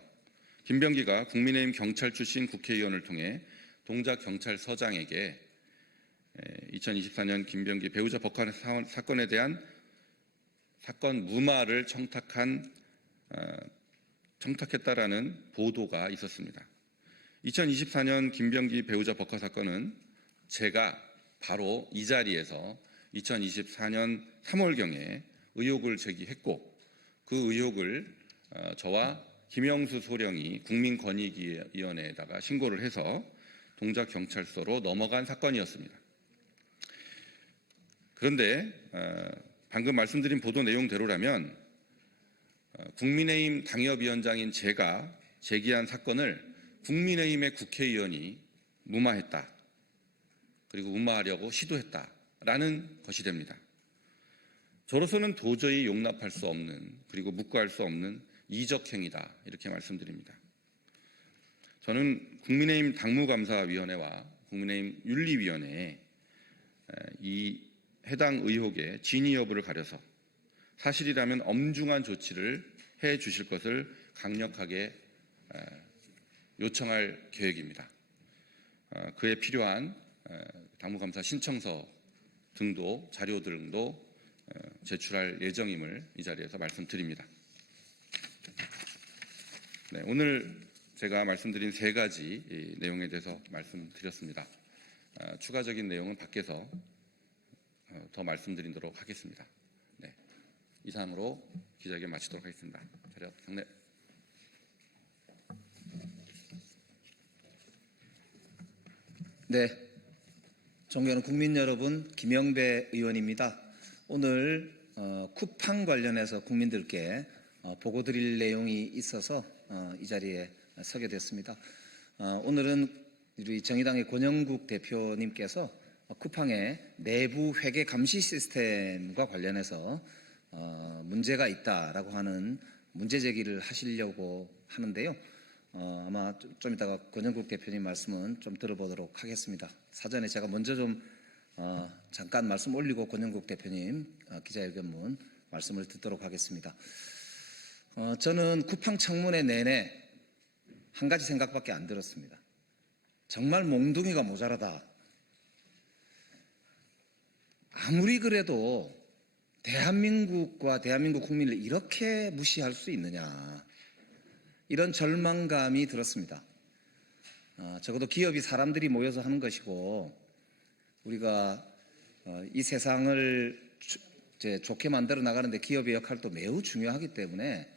김병기가 국민의힘 경찰 출신 국회의원을 통해 동작경찰서장에게 2024년 김병기 배우자 법관 사건에 대한 사건 무마를 청탁했다라는 보도가 있었습니다. 2024년 김병기 배우자 법관 사건은 제가 바로 이 자리에서 2024년 3월경에 의혹을 제기했고 그 의혹을 저와 김영수 소령이 국민권익위원회에다가 신고를 해서 동작경찰서로 넘어간 사건이었습니다. 그런데 방금 말씀드린 보도 내용대로라면 국민의힘 당협위원장인 제가 제기한 사건을 국민의힘의 국회의원이 무마했다. 그리고 무마하려고 시도했다라는 것이 됩니다. 저로서는 도저히 용납할 수 없는 그리고 묵과할 수 없는 이적행위다 이렇게 말씀드립니다. 저는 국민의힘 당무감사위원회와 국민의힘 윤리위원회에 이 해당 의혹의 진위 여부를 가려서 사실이라면 엄중한 조치를 해 주실 것을 강력하게 요청할 계획입니다. 그에 필요한 당무감사 신청서 등도 자료 등도 제출할 예정임을 이 자리에서 말씀드립니다. 네, 오늘 제가 말씀드린 세 가지 내용에 대해서 말씀드렸습니다. 추가적인 내용은 밖에서 더 말씀드리도록 하겠습니다. 네, 이상으로 기자회견 마치도록 하겠습니다. 자료 경례. 네, 존경하는 국민 여러분, 김영배 의원입니다. 오늘 쿠팡 관련해서 국민들께 보고드릴 내용이 있어서 이 자리에 서게 됐습니다. 오늘은 우리 정의당의 권영국 대표님께서 쿠팡의 내부 회계 감시 시스템과 관련해서 문제가 있다라고 하는 문제 제기를 하시려고 하는데요. 아마 좀 이따가 권영국 대표님 말씀은 좀 들어보도록 하겠습니다. 사전에 제가 먼저 좀 잠깐 말씀 올리고 권영국 대표님 기자회견문 말씀을 듣도록 하겠습니다. 저는 쿠팡 청문회 내내 한 가지 생각밖에 안 들었습니다. 정말 몽둥이가 모자라다. 아무리 그래도 대한민국과 대한민국 국민을 이렇게 무시할 수 있느냐, 이런 절망감이 들었습니다. 적어도 기업이 사람들이 모여서 하는 것이고, 우리가 이 세상을 좋게 만들어 나가는데 기업의 역할도 매우 중요하기 때문에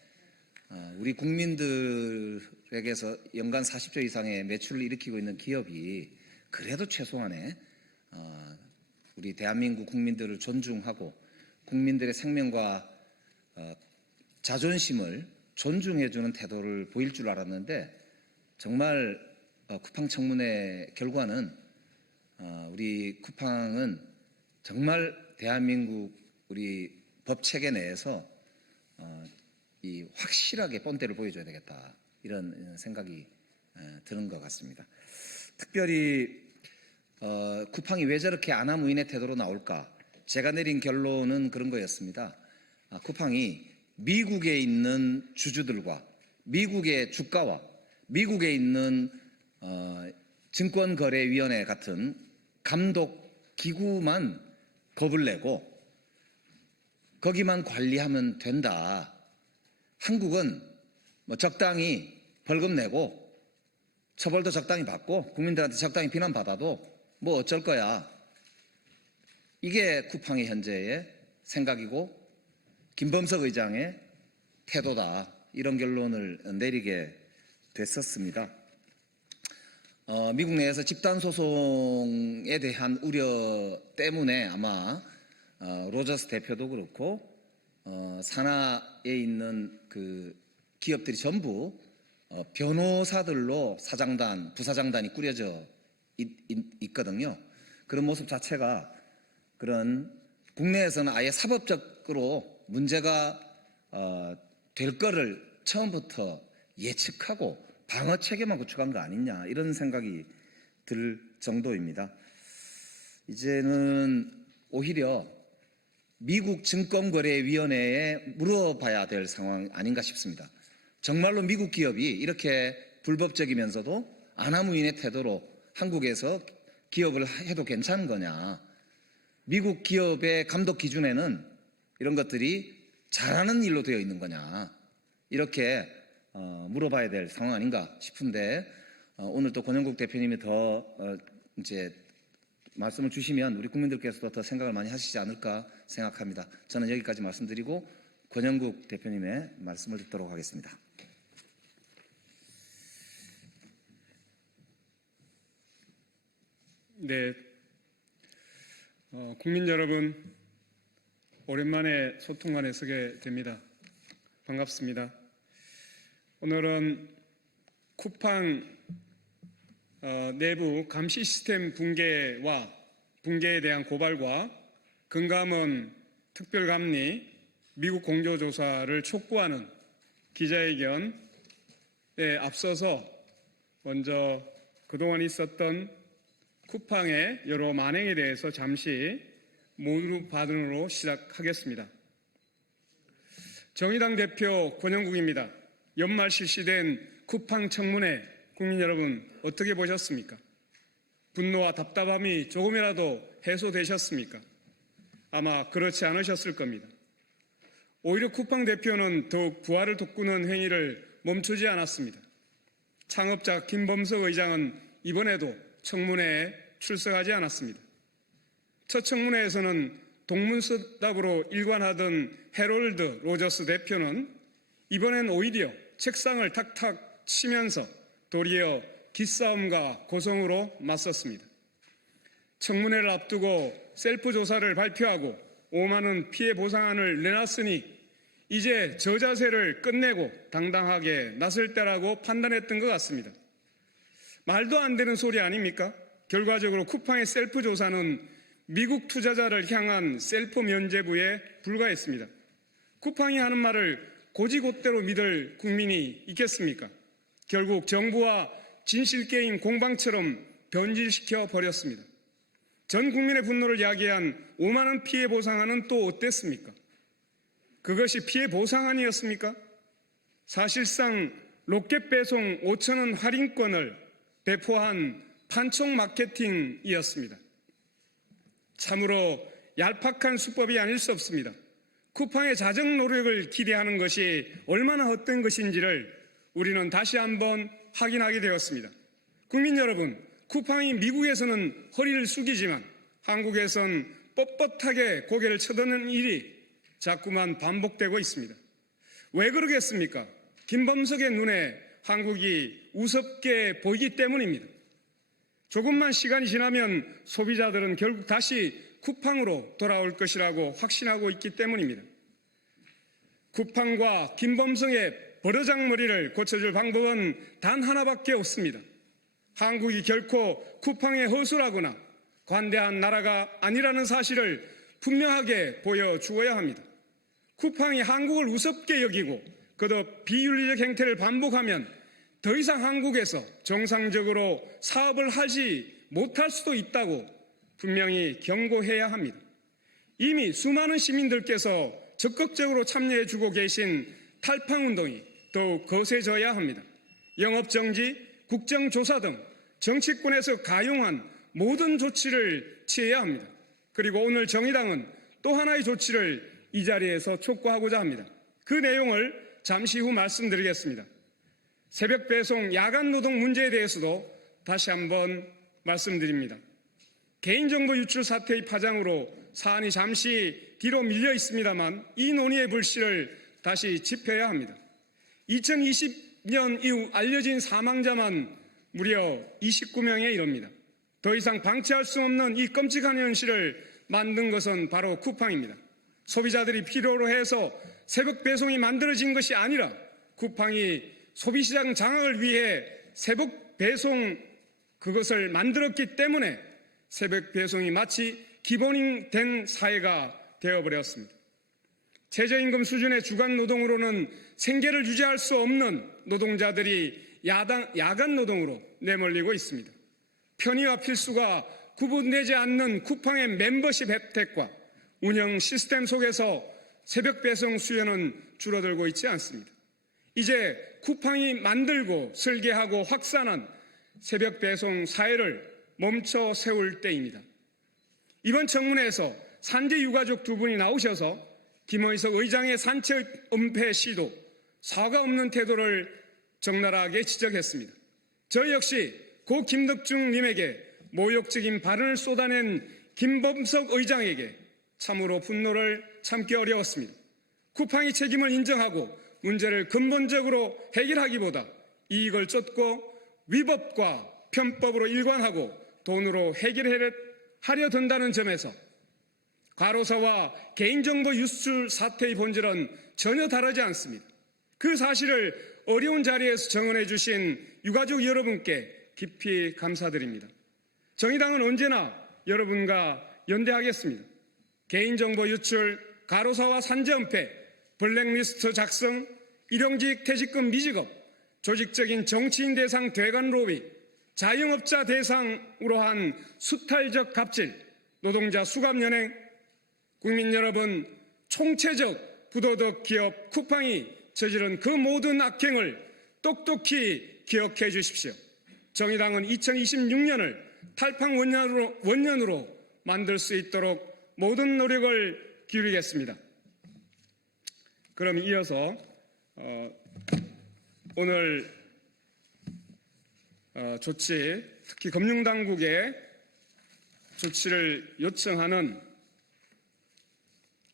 우리 국민들에게서 연간 40조 이상의 매출을 일으키고 있는 기업이 그래도 최소한의 우리 대한민국 국민들을 존중하고 국민들의 생명과 자존심을 존중해주는 태도를 보일 줄 알았는데, 정말 쿠팡 청문회 결과는 우리 쿠팡은 정말 대한민국 우리 법체계 내에서 이 확실하게 본때를 보여줘야 되겠다, 이런 생각이 드는 것 같습니다. 특별히 쿠팡이 왜 저렇게 아나무인의 태도로 나올까? 제가 내린 결론은 그런 거였습니다. 쿠팡이 미국에 있는 주주들과 미국의 주가와 미국에 있는 증권거래위원회 같은 감독 기구만 겁을 내고 거기만 관리하면 된다. 한국은 뭐 적당히 벌금 내고 처벌도 적당히 받고 국민들한테 적당히 비난받아도 뭐 어쩔 거야. 이게 쿠팡의 현재의 생각이고 김범석 의장의 태도다, 이런 결론을 내리게 됐었습니다. 미국 내에서 집단 소송에 대한 우려 때문에 아마 로저스 대표도 그렇고 산하에 있는 그 기업들이 전부 변호사들로 사장단, 부사장단이 꾸려져 있거든요. 그런 모습 자체가 그런 국내에서는 아예 사법적으로 문제가 될 거를 처음부터 예측하고 방어 체계만 구축한 거 아니냐, 이런 생각이 들 정도입니다. 이제는 오히려 미국 증권거래위원회에 물어봐야 될 상황 아닌가 싶습니다. 정말로 미국 기업이 이렇게 불법적이면서도 아나무인의 태도로 한국에서 기업을 해도 괜찮은 거냐? 미국 기업의 감독 기준에는 이런 것들이 잘하는 일로 되어 있는 거냐? 이렇게 물어봐야 될 상황 아닌가 싶은데, 오늘 또 권영국 대표님이 더 이제 말씀을 주시면 우리 국민들께서도 더 생각을 많이 하시지 않을까 생각합니다. 저는 여기까지 말씀드리고 권영국 대표님의 말씀을 듣도록 하겠습니다. 네, 국민 여러분, 오랜만에 소통관에 서게 됩니다. 반갑습니다. 오늘은 쿠팡 내부 감시 시스템 붕괴에 대한 고발과 금감원 특별감리 미국 공조조사를 촉구하는 기자회견에 앞서서 먼저 그동안 있었던 쿠팡의 여러 만행에 대해서 잠시 모두 발언으로 시작하겠습니다. 정의당 대표 권영국입니다. 연말 실시된 쿠팡 청문회, 국민 여러분 어떻게 보셨습니까? 분노와 답답함이 조금이라도 해소되셨습니까? 아마 그렇지 않으셨을 겁니다. 오히려 쿠팡 대표는 더욱 부활을 돋구는 행위를 멈추지 않았습니다. 창업자 김범석 의장은 이번에도 청문회에 출석하지 않았습니다. 첫 청문회에서는 동문서답으로 일관하던 해롤드 로저스 대표는 이번엔 오히려 책상을 탁탁 치면서 도리어 기싸움과 고성으로 맞섰습니다. 청문회를 앞두고 셀프 조사를 발표하고 5만 원 피해 보상안을 내놨으니 이제 저 자세를 끝내고 당당하게 나설 때라고 판단했던 것 같습니다. 말도 안 되는 소리 아닙니까? 결과적으로 쿠팡의 셀프 조사는 미국 투자자를 향한 셀프 면죄부에 불과했습니다. 쿠팡이 하는 말을 고지곳대로 믿을 국민이 있겠습니까? 결국 정부와 진실게임 공방처럼 변질시켜 버렸습니다. 전 국민의 분노를 야기한 5만 원 피해 보상안은 또 어땠습니까? 그것이 피해 보상안이었습니까? 사실상 로켓 배송 5,000원 할인권을 배포한 판촉 마케팅이었습니다. 참으로 얄팍한 수법이 아닐 수 없습니다. 쿠팡의 자정 노력을 기대하는 것이 얼마나 헛된 것인지를 우리는 다시 한번 확인하게 되었습니다. 국민 여러분, 쿠팡이 미국에서는 허리를 숙이지만 한국에선 뻣뻣하게 고개를 쳐드는 일이 자꾸만 반복되고 있습니다. 왜 그러겠습니까? 김범석의 눈에 한국이 우습게 보이기 때문입니다. 조금만 시간이 지나면 소비자들은 결국 다시 쿠팡으로 돌아올 것이라고 확신하고 있기 때문입니다. 쿠팡과 김범석의 버르장머리를 고쳐줄 방법은 단 하나밖에 없습니다. 한국이 결코 쿠팡에 허술하거나 관대한 나라가 아니라는 사실을 분명하게 보여주어야 합니다. 쿠팡이 한국을 우습게 여기고 거듭 비윤리적 행태를 반복하면 더 이상 한국에서 정상적으로 사업을 하지 못할 수도 있다고 분명히 경고해야 합니다. 이미 수많은 시민들께서 적극적으로 참여해주고 계신 탈팡운동이 더욱 거세져야 합니다. 영업정지, 국정조사 등 정치권에서 가용한 모든 조치를 취해야 합니다. 그리고 오늘 정의당은 또 하나의 조치를 이 자리에서 촉구하고자 합니다. 그 내용을 잠시 후 말씀드리겠습니다. 새벽 배송 야간 노동 문제에 대해서도 다시 한번 말씀드립니다. 개인정보 유출 사태의 파장으로 사안이 잠시 뒤로 밀려 있습니다만 이 논의의 불씨를 다시 짚어야 합니다. 2020년 이후 알려진 사망자만 무려 29명에 이릅니다. 더 이상 방치할 수 없는 이 끔찍한 현실을 만든 것은 바로 쿠팡입니다. 소비자들이 필요로 해서 새벽 배송이 만들어진 것이 아니라 쿠팡이 소비시장 장악을 위해 새벽 배송 그것을 만들었기 때문에 새벽 배송이 마치 기본이 된 사회가 되어버렸습니다. 최저임금 수준의 주간 노동으로는 생계를 유지할 수 없는 노동자들이 야간 노동으로 내몰리고 있습니다. 편의와 필수가 구분되지 않는 쿠팡의 멤버십 혜택과 운영 시스템 속에서 새벽 배송 수요는 줄어들고 있지 않습니다. 이제 쿠팡이 만들고 설계하고 확산한 새벽 배송 사회를 멈춰 세울 때입니다. 이번 청문회에서 산재 유가족 두 분이 나오셔서 김의석 의장의 산채 은폐 시도, 사과 없는 태도를 적나라하게 지적했습니다. 저 역시 고 김덕중 님에게 모욕적인 발언을 쏟아낸 김범석 의장에게 참으로 분노를 참기 어려웠습니다. 쿠팡이 책임을 인정하고 문제를 근본적으로 해결하기보다 이익을 쫓고 위법과 편법으로 일관하고 돈으로 해결하려 든다는 점에서 과로사와 개인정보 유출 사태의 본질은 전혀 다르지 않습니다. 그 사실을 어려운 자리에서 정언해 주신 유가족 여러분께 깊이 감사드립니다. 정의당은 언제나 여러분과 연대하겠습니다. 개인정보 유출, 과로사와 산재 은폐, 블랙리스트 작성, 일용직 퇴직금 미지급, 조직적인 정치인 대상 대관 로비, 자영업자 대상으로 한 수탈적 갑질, 노동자 수갑 연행, 국민 여러분, 총체적 부도덕 기업 쿠팡이 저지른 그 모든 악행을 똑똑히 기억해 주십시오. 정의당은 2026년을 탈팡 원년으로 만들 수 있도록 모든 노력을 기울이겠습니다. 그럼 이어서 오늘 조치, 특히 금융당국의 조치를 요청하는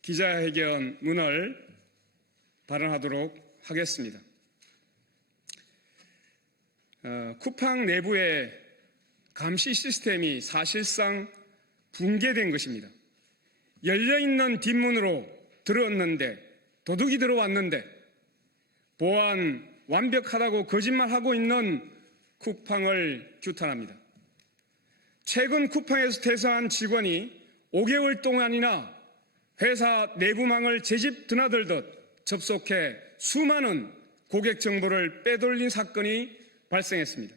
기자회견문을 발언하도록 하겠습니다. 쿠팡 내부의 감시 시스템이 사실상 붕괴된 것입니다. 열려있는 뒷문으로 들어왔는데, 도둑이 들어왔는데 보안 완벽하다고 거짓말하고 있는 쿠팡을 규탄합니다. 최근 쿠팡에서 퇴사한 직원이 5개월 동안이나 회사 내부망을 제집 드나들듯 접속해 수많은 고객 정보를 빼돌린 사건이 발생했습니다.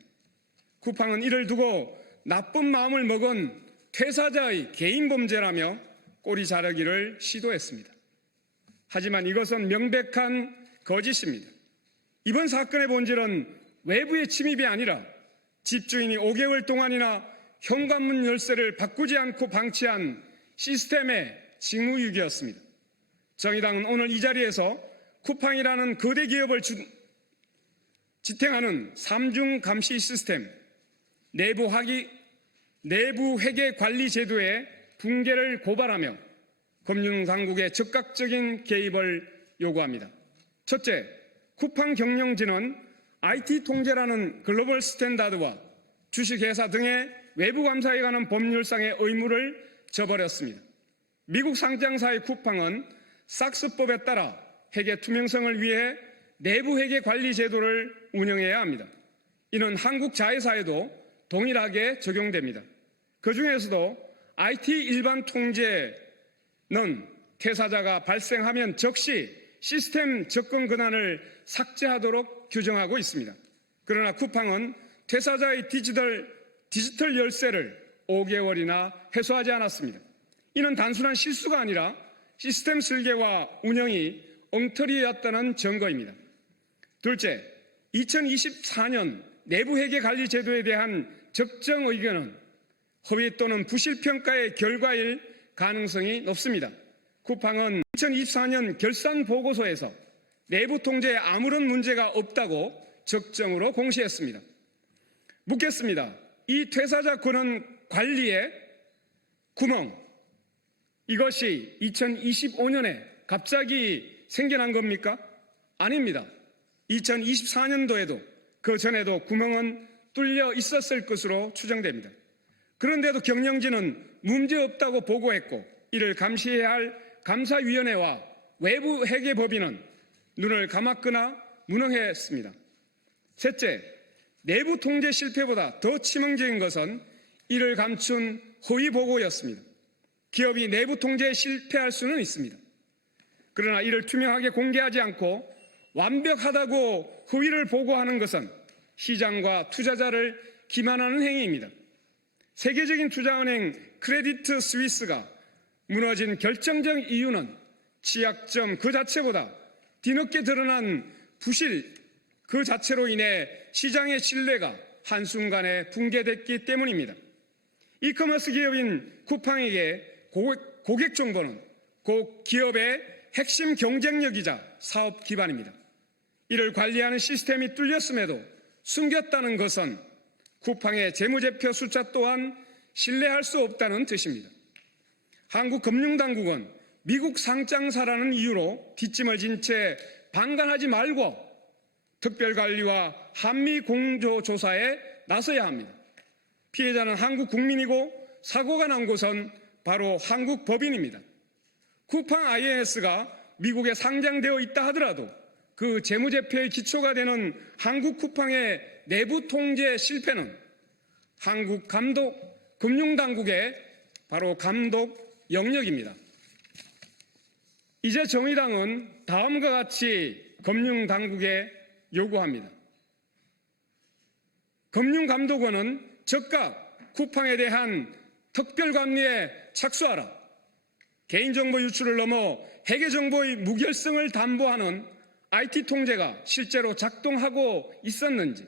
쿠팡은 이를 두고 나쁜 마음을 먹은 퇴사자의 개인 범죄라며 꼬리 자르기를 시도했습니다. 하지만 이것은 명백한 거짓입니다. 이번 사건의 본질은 외부의 침입이 아니라 집주인이 5개월 동안이나 현관문 열쇠를 바꾸지 않고 방치한 시스템의 직무유기였습니다. 정의당은 오늘 이 자리에서 쿠팡이라는 거대 기업을 지탱하는 삼중 감시 시스템, 내부 회계 관리 제도의 붕괴를 고발하며 금융당국의 적극적인 개입을 요구합니다. 첫째, 쿠팡 경영진은 IT 통제라는 글로벌 스탠다드와 주식회사 등의 외부 감사에 관한 법률상의 의무를 저버렸습니다. 미국 상장사의 쿠팡은 삭스법에 따라 회계 투명성을 위해 내부 회계 관리 제도를 운영해야 합니다. 이는 한국 자회사에도 동일하게 적용됩니다. 그 중에서도 IT 일반 통제는 퇴사자가 발생하면 즉시 시스템 접근 권한을 삭제하도록 규정하고 있습니다. 그러나 쿠팡은 퇴사자의 디지털 열쇠를 5개월이나 해소하지 않았습니다. 이는 단순한 실수가 아니라 시스템 설계와 운영이 엉터리였다는 증거입니다. 둘째, 2024년 내부 회계 관리 제도에 대한 적정 의견은 허위 또는 부실 평가의 결과일 가능성이 높습니다. 쿠팡은 2024년 결산 보고서에서 내부 통제에 아무런 문제가 없다고 적정으로 공시했습니다. 묻겠습니다. 이 퇴사자 권한 관리의 구멍, 이것이 2025년에 갑자기 생겨난 겁니까? 아닙니다. 2024년도에도 그 전에도 구멍은 뚫려 있었을 것으로 추정됩니다. 그런데도 경영진은 문제없다고 보고했고 이를 감시해야 할 감사위원회와 외부 회계법인은 눈을 감았거나 무능했습니다. 셋째, 내부 통제 실패보다 더 치명적인 것은 이를 감춘 허위 보고였습니다. 기업이 내부 통제에 실패할 수는 있습니다. 그러나 이를 투명하게 공개하지 않고 완벽하다고 허위를 보고하는 것은 시장과 투자자를 기만하는 행위입니다. 세계적인 투자은행 크레디트 스위스가 무너진 결정적 이유는 취약점 그 자체보다 뒤늦게 드러난 부실 그 자체로 인해 시장의 신뢰가 한순간에 붕괴됐기 때문입니다. 이커머스 기업인 쿠팡에게 고객 정보는 곧 기업의 핵심 경쟁력이자 사업 기반입니다. 이를 관리하는 시스템이 뚫렸음에도 숨겼다는 것은 쿠팡의 재무제표 숫자 또한 신뢰할 수 없다는 뜻입니다. 한국 금융당국은 미국 상장사라는 이유로 뒷짐을 진 채 방관하지 말고 특별관리와 한미 공조조사에 나서야 합니다. 피해자는 한국 국민이고 사고가 난 곳은 바로 한국 법인입니다. 쿠팡 INS가 미국에 상장되어 있다 하더라도 그 재무제표의 기초가 되는 한국 쿠팡의 내부 통제 실패는 한국 금융당국의 바로 감독 영역입니다. 이제 정의당은 다음과 같이 금융당국에 요구합니다. 금융감독원은 즉각 쿠팡에 대한 특별관리에 착수하라. 개인정보 유출을 넘어 회계정보의 무결성을 담보하는 IT 통제가 실제로 작동하고 있었는지,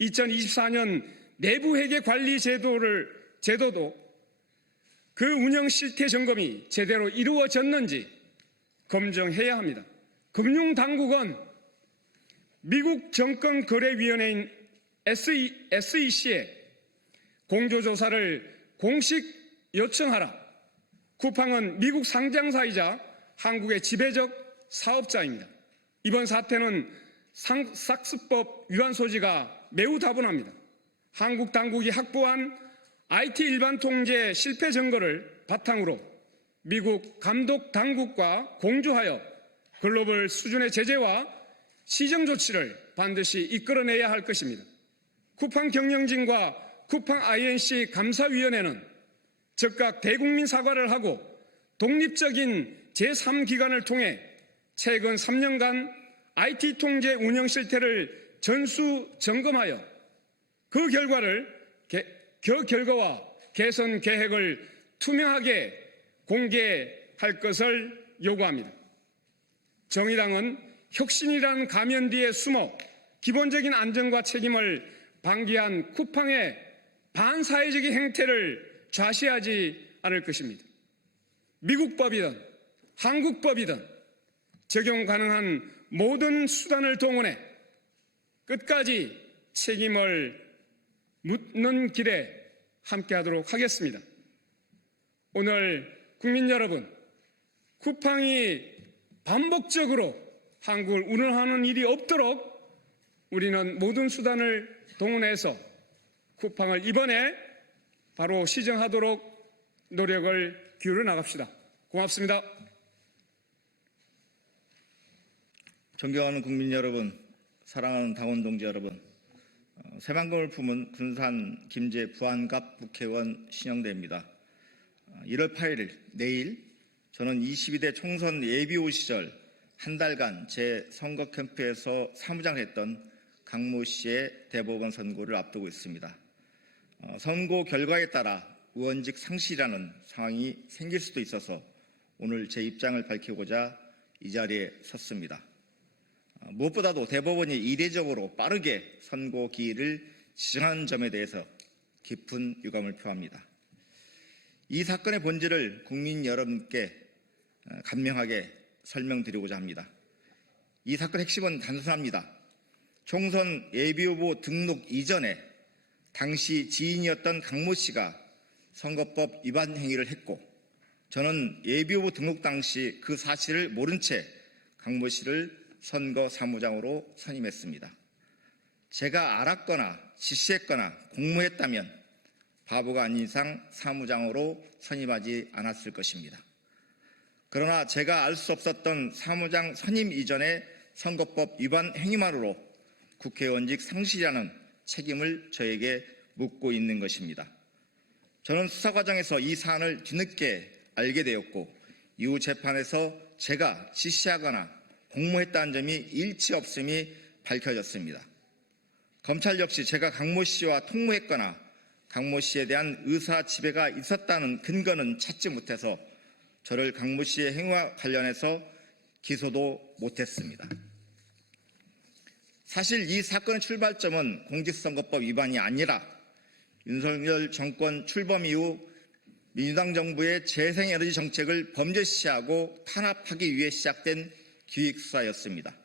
2024년 내부회계관리 제도도 그 운영 실태 점검이 제대로 이루어졌는지 검증해야 합니다. 금융당국은 미국 정권거래위원회인 SEC에 공조조사를 공식 요청하라. 쿠팡은 미국 상장사이자 한국의 지배적 사업자입니다. 이번 사태는 삭스법 위반 소지가 매우 다분합니다. 한국 당국이 확보한 IT 일반 통제 실패 증거를 바탕으로 미국 감독 당국과 공조하여 글로벌 수준의 제재와 시정 조치를 반드시 이끌어내야 할 것입니다. 쿠팡 경영진과 쿠팡 INC 감사위원회는 즉각 대국민 사과를 하고 독립적인 제3기관을 통해 최근 3년간 IT 통제 운영 실태를 전수 점검하여 그 결과와 개선 계획을 투명하게 공개할 것을 요구합니다. 정의당은 혁신이라는 가면 뒤에 숨어 기본적인 안전과 책임을 방기한 쿠팡의 반사회적인 행태를 좌시하지 않을 것입니다. 미국 법이든 한국 법이든 적용 가능한 모든 수단을 동원해 끝까지 책임을 묻는 길에 함께하도록 하겠습니다. 오늘 국민 여러분, 쿠팡이 반복적으로 한국을 운운하는 일이 없도록 우리는 모든 수단을 동원해서 쿠팡을 이번에 바로 시정하도록 노력을 기울여 나갑시다. 고맙습니다. 존경하는 국민 여러분, 사랑하는 당원 동지 여러분, 새만금을 품은 군산 김제 부안갑 국회의원 신영대입니다. 1월 8일 내일 저는 22대 총선 예비후 시절 한 달간 제 선거 캠프에서 사무장을 했던 강모 씨의 대법원 선고를 앞두고 있습니다. 선고 결과에 따라 의원직 상실이라는 상황이 생길 수도 있어서 오늘 제 입장을 밝히고자 이 자리에 섰습니다. 무엇보다도 대법원이 이례적으로 빠르게 선고 기일을 지정한 점에 대해서 깊은 유감을 표합니다. 이 사건의 본질을 국민 여러분께 간명하게 설명드리고자 합니다. 이 사건의 핵심은 단순합니다. 총선 예비후보 등록 이전에 당시 지인이었던 강모 씨가 선거법 위반 행위를 했고, 저는 예비후보 등록 당시 그 사실을 모른 채 강모 씨를 선거 사무장으로 선임했습니다. 제가 알았거나 지시했거나 공모했다면 바보가 아닌 이상 사무장으로 선임하지 않았을 것입니다. 그러나 제가 알 수 없었던 사무장 선임 이전의 선거법 위반 행위만으로 국회의원직 상실이라는 책임을 저에게 묻고 있는 것입니다. 저는 수사 과정에서 이 사안을 뒤늦게 알게 되었고, 이후 재판에서 제가 지시하거나 공모했다는 점이 일치 없음이 밝혀졌습니다. 검찰 역시 제가 강모 씨와 통모했거나 강모 씨에 대한 의사 지배가 있었다는 근거는 찾지 못해서 저를 강모 씨의 행위와 관련해서 기소도 못했습니다. 사실 이 사건의 출발점은 공직선거법 위반이 아니라 윤석열 정권 출범 이후 민주당 정부의 재생에너지 정책을 범죄시하고 탄압하기 위해 시작된 기획수사였습니다.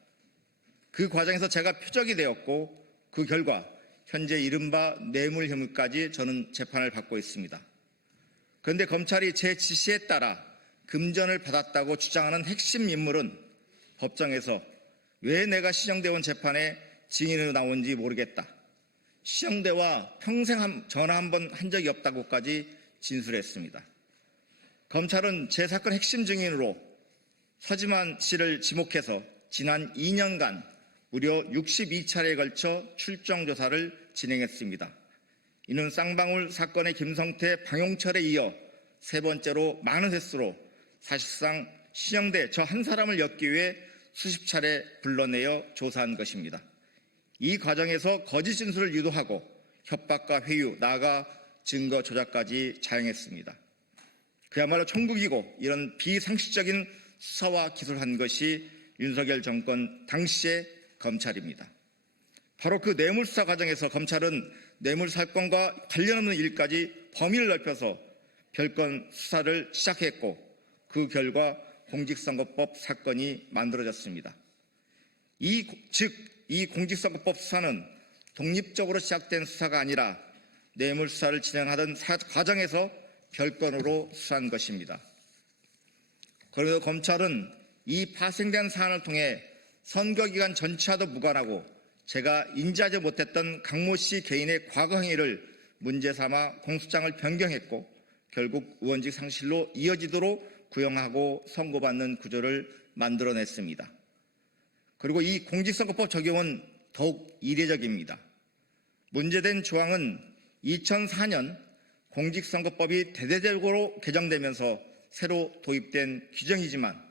그 과정에서 제가 표적이 되었고, 그 결과 현재 이른바 뇌물 혐의까지 저는 재판을 받고 있습니다. 그런데 검찰이 제 지시에 따라 금전을 받았다고 주장하는 핵심 인물은 법정에서 왜 내가 신영대원 재판에 증인으로 나온지 모르겠다, 신영대와 평생 전화 한 번 한 적이 없다고까지 진술했습니다. 검찰은 제 사건 핵심 증인으로 서지만 씨를 지목해서 지난 2년간 무려 62차례에 걸쳐 출정 조사를 진행했습니다. 이는 쌍방울 사건의 김성태, 방용철에 이어 세 번째로 많은 횟수로 사실상 신영대 저 한 사람을 엮기 위해 수십 차례 불러내어 조사한 것입니다. 이 과정에서 거짓 진술을 유도하고 협박과 회유, 나아가 증거 조작까지 자행했습니다. 그야말로 천국이고, 이런 비상식적인 수사와 기소를 한 것이 윤석열 정권 당시의 검찰입니다. 바로 그 뇌물수사 과정에서 검찰은 뇌물 사건과 관련 없는 일까지 범위를 넓혀서 별건 수사를 시작했고, 그 결과 공직선거법 사건이 만들어졌습니다. 이 공직선거법 수사는 독립적으로 시작된 수사가 아니라 뇌물 수사를 진행하던 과정에서 별건으로 수사한 것입니다. 그래서 검찰은 이 파생된 사안을 통해 선거기간 전체와도 무관하고 제가 인지하지 못했던 강모 씨 개인의 과거 행위를 문제 삼아 공소장을 변경했고, 결국 의원직 상실로 이어지도록 구형하고 선고받는 구조를 만들어냈습니다. 그리고 이 공직선거법 적용은 더욱 이례적입니다. 문제된 조항은 2004년 공직선거법이 대대적으로 개정되면서 새로 도입된 규정이지만,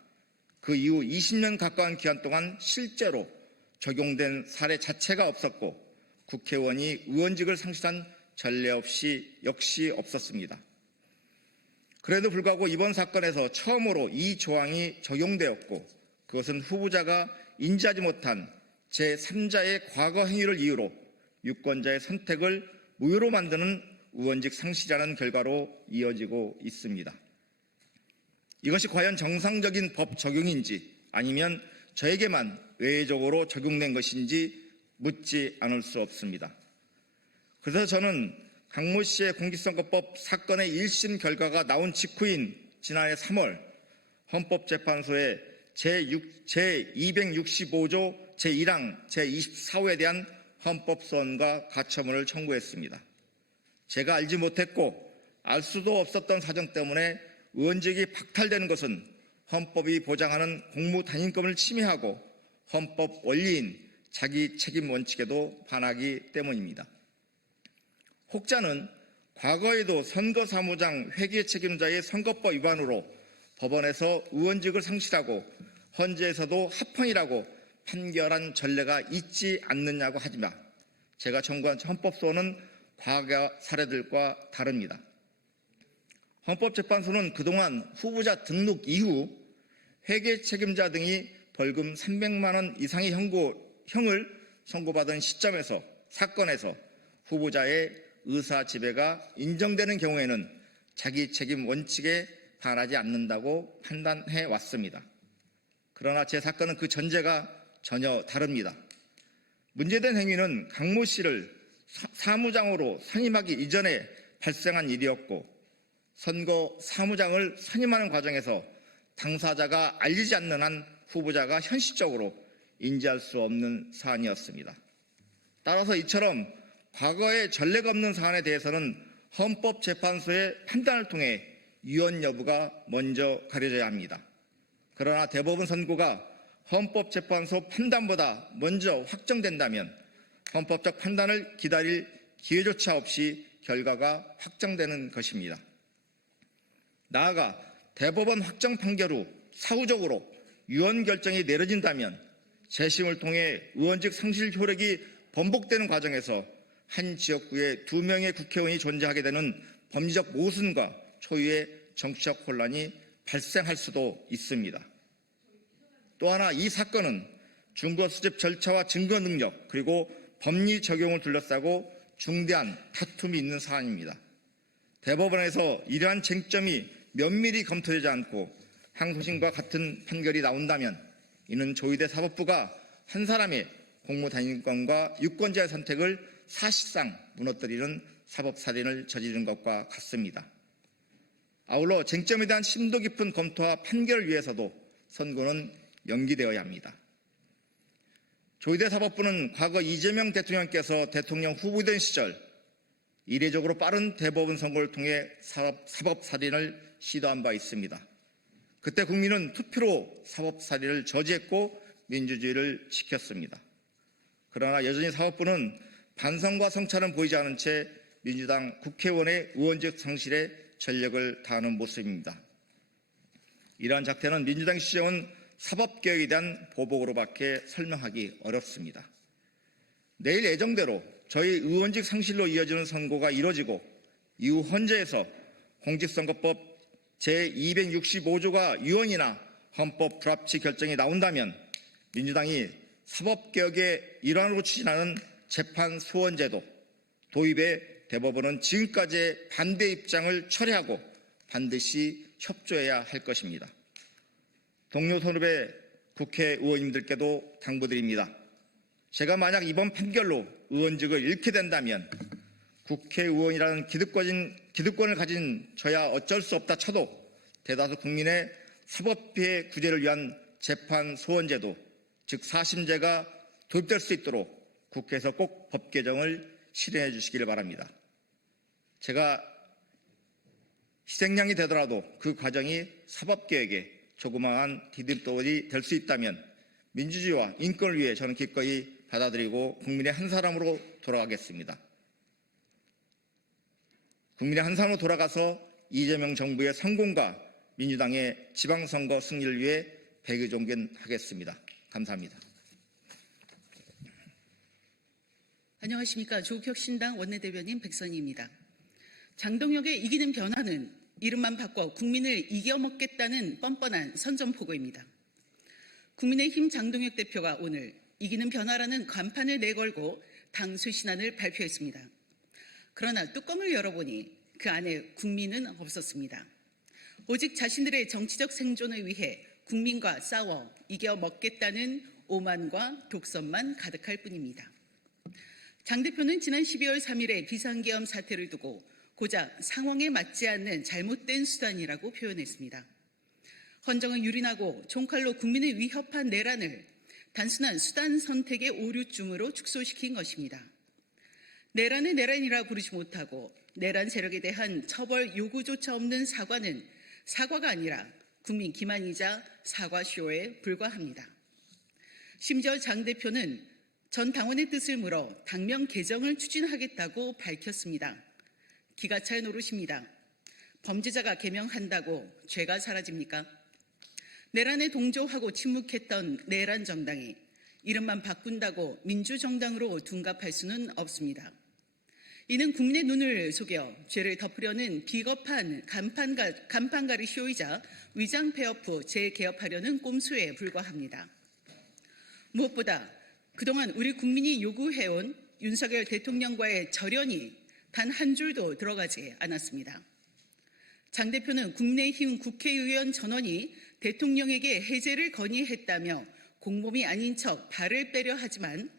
그 이후 20년 가까운 기간 동안 실제로 적용된 사례 자체가 없었고, 국회의원이 의원직을 상실한 전례 역시 없었습니다. 그래도 불구하고 이번 사건에서 처음으로 이 조항이 적용되었고, 그것은 후보자가 인지하지 못한 제3자의 과거 행위를 이유로 유권자의 선택을 무효로 만드는 의원직 상실이라는 결과로 이어지고 있습니다. 이것이 과연 정상적인 법 적용인지 아니면 저에게만 외적으로 적용된 것인지 묻지 않을 수 없습니다. 그래서 저는 강모 씨의 공직선거법 사건의 1심 결과가 나온 직후인 지난해 3월 헌법재판소에 제265조 제1항 제24호에 대한 헌법소원과 가처분을 청구했습니다. 제가 알지 못했고 알 수도 없었던 사정 때문에 의원직이 박탈되는 것은 헌법이 보장하는 공무단임권을 침해하고 헌법 원리인 자기 책임 원칙에도 반하기 때문입니다. 혹자는 과거에도 선거사무장 회계 책임자의 선거법 위반으로 법원에서 의원직을 상실하고 헌재에서도 합헌이라고 판결한 전례가 있지 않느냐고 하지만 제가 청구한 헌법소원은 과거 사례들과 다릅니다. 헌법재판소는 그동안 후보자 등록 이후 회계 책임자 등이 벌금 300만 원 이상의 형을 선고받은 시점에서 사건에서 후보자의 의사 지배가 인정되는 경우에는 자기 책임 원칙에 반하지 않는다고 판단해 왔습니다. 그러나 제 사건은 그 전제가 전혀 다릅니다. 문제된 행위는 강모 씨를 사무장으로 선임하기 이전에 발생한 일이었고 선거 사무장을 선임하는 과정에서 당사자가 알리지 않는 한 후보자가 현실적으로 인지할 수 없는 사안이었습니다. 따라서 이처럼 과거에 전례가 없는 사안에 대해서는 헌법재판소의 판단을 통해 위헌 여부가 먼저 가려져야 합니다. 그러나 대법원 선고가 헌법재판소 판단보다 먼저 확정된다면 헌법적 판단을 기다릴 기회조차 없이 결과가 확정되는 것입니다. 나아가 대법원 확정 판결 후 사후적으로 위헌 결정이 내려진다면 재심을 통해 의원직 상실 효력이 번복되는 과정에서 한 지역구에 2명의 국회의원이 존재하게 되는 법리적 모순과 초유의 정치적 혼란이 발생할 수도 있습니다. 또 하나 이 사건은 증거 수집 절차와 증거 능력 그리고 법리 적용을 둘러싸고 중대한 다툼이 있는 사안입니다. 대법원에서 이러한 쟁점이 면밀히 검토되지 않고 항소심과 같은 판결이 나온다면 이는 조희대 사법부가 한 사람의 공무단임권과 유권자의 선택을 사실상 무너뜨리는 사법살인을 저지른 것과 같습니다. 아울러 쟁점에 대한 심도 깊은 검토와 판결을 위해서도 선고는 연기되어야 합니다. 조희대 사법부는 과거 이재명 대통령께서 대통령 후보된 시절 이례적으로 빠른 대법원 선고를 통해 사법살인을 시도한 바 있습니다. 그때 국민은 투표로 사법살인을 저지했고 민주주의를 지켰습니다. 그러나 여전히 사법부는 반성과 성찰은 보이지 않은 채 민주당 국회의원의 의원직 상실에 전력을 다하는 모습입니다. 이러한 작태는 민주당이 시정한 사법개혁에 대한 보복으로밖에 설명하기 어렵습니다. 내일 예정대로 저희 의원직 상실로 이어지는 선고가 이뤄지고 이후 헌재에서 공직선거법 제265조가 위헌이나 헌법 불합치 결정이 나온다면 민주당이 사법개혁의 일환으로 추진하는 재판 소원제도 도입에 대법원은 지금까지의 반대 입장을 철회하고 반드시 협조해야 할 것입니다. 동료 선후배 국회의원님들께도 당부드립니다. 제가 만약 이번 판결로 의원직을 잃게 된다면 국회의원이라는 기득권을 가진 저야 어쩔 수 없다 쳐도 대다수 국민의 사법피해 구제를 위한 재판 소원제도, 즉 사심제가 도입될 수 있도록 국회에서 꼭 법 개정을 실행해 주시기를 바랍니다. 제가 희생양이 되더라도 그 과정이 사법개혁에 조그마한 디딤돌이 될 수 있다면 민주주의와 인권을 위해 저는 기꺼이 받아들이고 국민의 한 사람으로 돌아가겠습니다. 국민의 한 사람으로 돌아가서 이재명 정부의 성공과 민주당의 지방선거 승리를 위해 백의종견하겠습니다. 감사합니다. 안녕하십니까. 조국혁신당 원내대변인 백선희입니다. 장동혁의 이기는 변화는 이름만 바꿔 국민을 이겨먹겠다는 뻔뻔한 선전포고입니다. 국민의힘 장동혁 대표가 오늘 이기는 변화라는 간판을 내걸고 당 쇄신안을 발표했습니다. 그러나 뚜껑을 열어보니 그 안에 국민은 없었습니다. 오직 자신들의 정치적 생존을 위해 국민과 싸워 이겨 먹겠다는 오만과 독선만 가득할 뿐입니다. 장 대표는 지난 12월 3일에 비상계엄 사태를 두고 고작 상황에 맞지 않는 잘못된 수단이라고 표현했습니다. 헌정을 유린하고 총칼로 국민을 위협한 내란을 단순한 수단 선택의 오류쯤으로 축소시킨 것입니다. 내란을 내란이라 부르지 못하고 내란 세력에 대한 처벌 요구조차 없는 사과는 사과가 아니라 국민 기만이자 사과쇼에 불과합니다. 심지어 장 대표는 전 당원의 뜻을 물어 당명 개정을 추진하겠다고 밝혔습니다. 기가 찰 노릇입니다. 범죄자가 개명한다고 죄가 사라집니까? 내란에 동조하고 침묵했던 내란 정당이 이름만 바꾼다고 민주정당으로 둔갑할 수는 없습니다. 이는 국민의 눈을 속여 죄를 덮으려는 비겁한 간판가리 쇼이자 위장 폐업 재개업하려는 꼼수에 불과합니다. 무엇보다 그동안 우리 국민이 요구해온 윤석열 대통령과의 절연이 단 한 줄도 들어가지 않았습니다. 장 대표는 국민의힘 국회의원 전원이 대통령에게 해제를 건의했다며 공범이 아닌 척 발을 빼려 하지만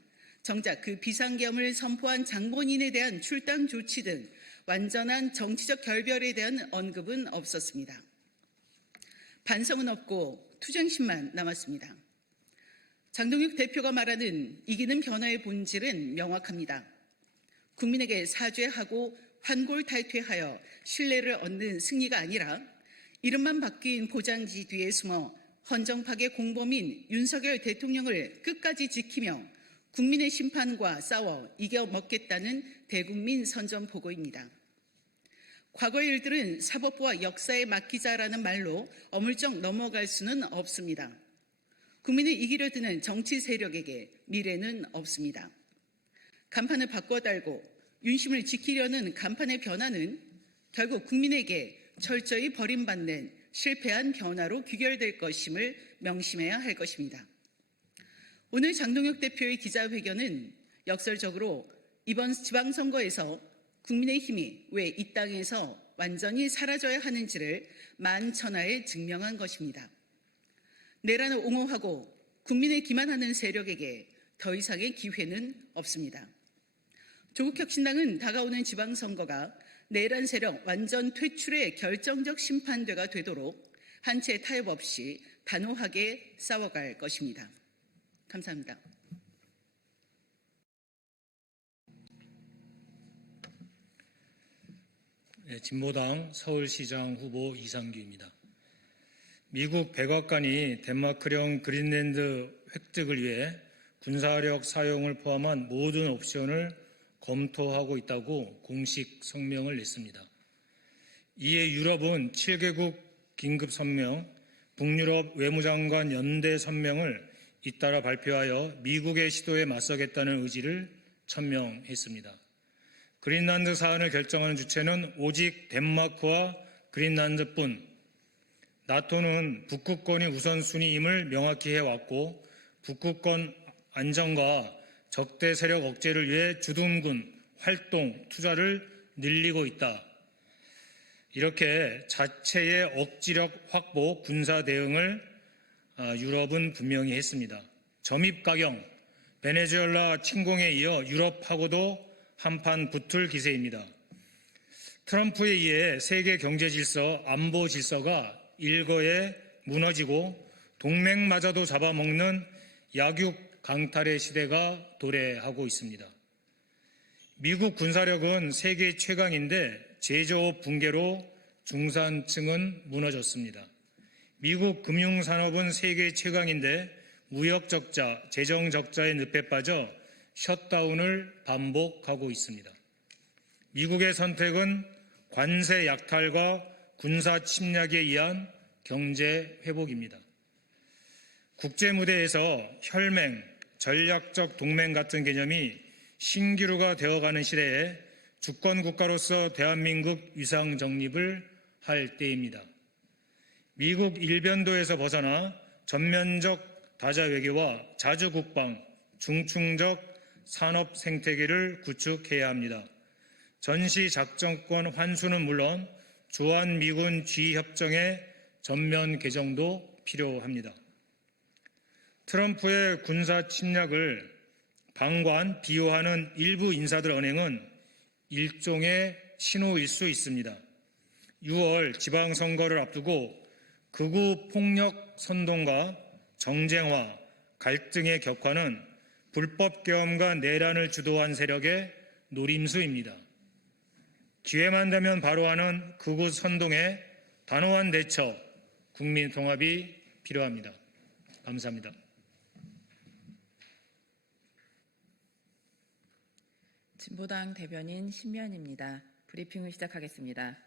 정작 그 비상계엄을 선포한 장본인에 대한 출당 조치 등 완전한 정치적 결별에 대한 언급은 없었습니다. 반성은 없고 투쟁심만 남았습니다. 장동혁 대표가 말하는 이기는 변화의 본질은 명확합니다. 국민에게 사죄하고 환골탈퇴하여 신뢰를 얻는 승리가 아니라 이름만 바뀐 보장지 뒤에 숨어 헌정 파괴 공범인 윤석열 대통령을 끝까지 지키며 국민의 심판과 싸워 이겨먹겠다는 대국민 선전포고입니다. 과거의 일들은 사법부와 역사에 맡기자라는 말로 어물쩍 넘어갈 수는 없습니다. 국민을 이기려 드는 정치 세력에게 미래는 없습니다. 간판을 바꿔 달고 윤심을 지키려는 간판의 변화는 결국 국민에게 철저히 버림받는 실패한 변화로 귀결될 것임을 명심해야 할 것입니다. 오늘 장동혁 대표의 기자회견은 역설적으로 이번 지방선거에서 국민의힘이 왜 이 땅에서 완전히 사라져야 하는지를 만천하에 증명한 것입니다. 내란을 옹호하고 국민을 기만하는 세력에게 더 이상의 기회는 없습니다. 조국혁신당은 다가오는 지방선거가 내란 세력 완전 퇴출의 결정적 심판대가 되도록 한 채 타협 없이 단호하게 싸워갈 것입니다. 감사합니다. 진보당 서울시장 후보 이상규입니다. 미국 백악관이 덴마크령 그린랜드 획득을 위해 군사력 사용을 포함한 모든 옵션을 검토하고 있다고 공식 성명을 냈습니다. 이에 유럽은 7개국 긴급 성명, 북유럽 외무장관 연대 성명을 잇따라 발표하여 미국의 시도에 맞서겠다는 의지를 천명했습니다. 그린란드 사안을 결정하는 주체는 오직 덴마크와 그린란드뿐. 나토는 북극권이 우선순위임을 명확히 해왔고 북극권 안정과 적대 세력 억제를 위해 주둔군 활동 투자를 늘리고 있다. 이렇게 자체의 억지력 확보 군사 대응을 유럽은 분명히 했습니다. 점입가경, 베네수엘라 침공에 이어 유럽하고도 한판 붙을 기세입니다. 트럼프에 의해 세계 경제 질서, 안보 질서가 일거에 무너지고 동맹마저도 잡아먹는 약육 강탈의 시대가 도래하고 있습니다. 미국 군사력은 세계 최강인데 제조업 붕괴로 중산층은 무너졌습니다. 미국 금융산업은 세계 최강인데 무역 적자, 재정 적자의 늪에 빠져 셧다운을 반복하고 있습니다. 미국의 선택은 관세 약탈과 군사 침략에 의한 경제 회복입니다. 국제 무대에서 혈맹, 전략적 동맹 같은 개념이 신기루가 되어가는 시대에 주권 국가로서 대한민국 위상 정립을 할 때입니다. 미국 일변도에서 벗어나 전면적 다자 외교와 자주 국방, 중충적 산업 생태계를 구축해야 합니다. 전시 작전권 환수는 물론 주한미군 G협정의 전면 개정도 필요합니다. 트럼프의 군사 침략을 방관, 비호하는 일부 인사들 언행은 일종의 신호일 수 있습니다. 6월 지방선거를 앞두고 극우 폭력 선동과 정쟁화, 갈등의 격화는 불법 계엄과 내란을 주도한 세력의 노림수입니다. 기회만 되면 바로 하는 극우 선동에 단호한 대처, 국민 통합이 필요합니다. 감사합니다. 진보당 대변인 신면입니다. 브리핑을 시작하겠습니다.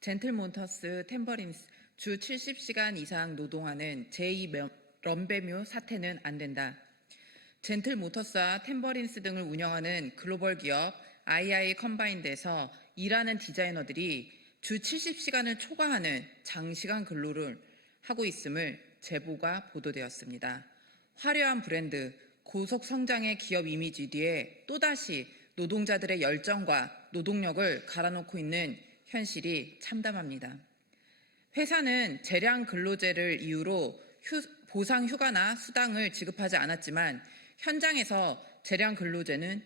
젠틀모터스 템버린스 주 70시간 이상 노동하는 제2 런베뮤 사태는 안 된다. 젠틀모터스와 템버린스 등을 운영하는 글로벌 기업 II 컴바인드에서 일하는 디자이너들이 주 70시간을 초과하는 장시간 근로를 하고 있음을 제보가 보도되었습니다. 화려한 브랜드, 고속 성장의 기업 이미지 뒤에 또다시 노동자들의 열정과 노동력을 갈아놓고 있는 현실이 참담합니다. 회사는 재량 근로제를 이유로 보상 휴가나 수당을 지급하지 않았지만 현장에서 재량 근로제는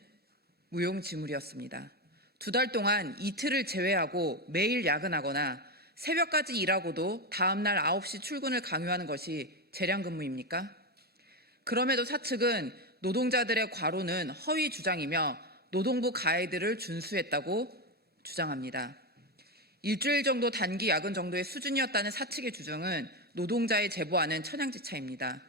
무용지물이었습니다. 2달 동안 이틀을 제외하고 매일 야근하거나 새벽까지 일하고도 다음날 9시 출근을 강요하는 것이 재량 근무입니까? 그럼에도 사측은 노동자들의 과로는 허위 주장이며 노동부 가이드를 준수했다고 주장합니다. 일주일 정도 단기 야근 정도의 수준이었다는 사측의 주장은 노동자의 제보와는 천양지차입니다.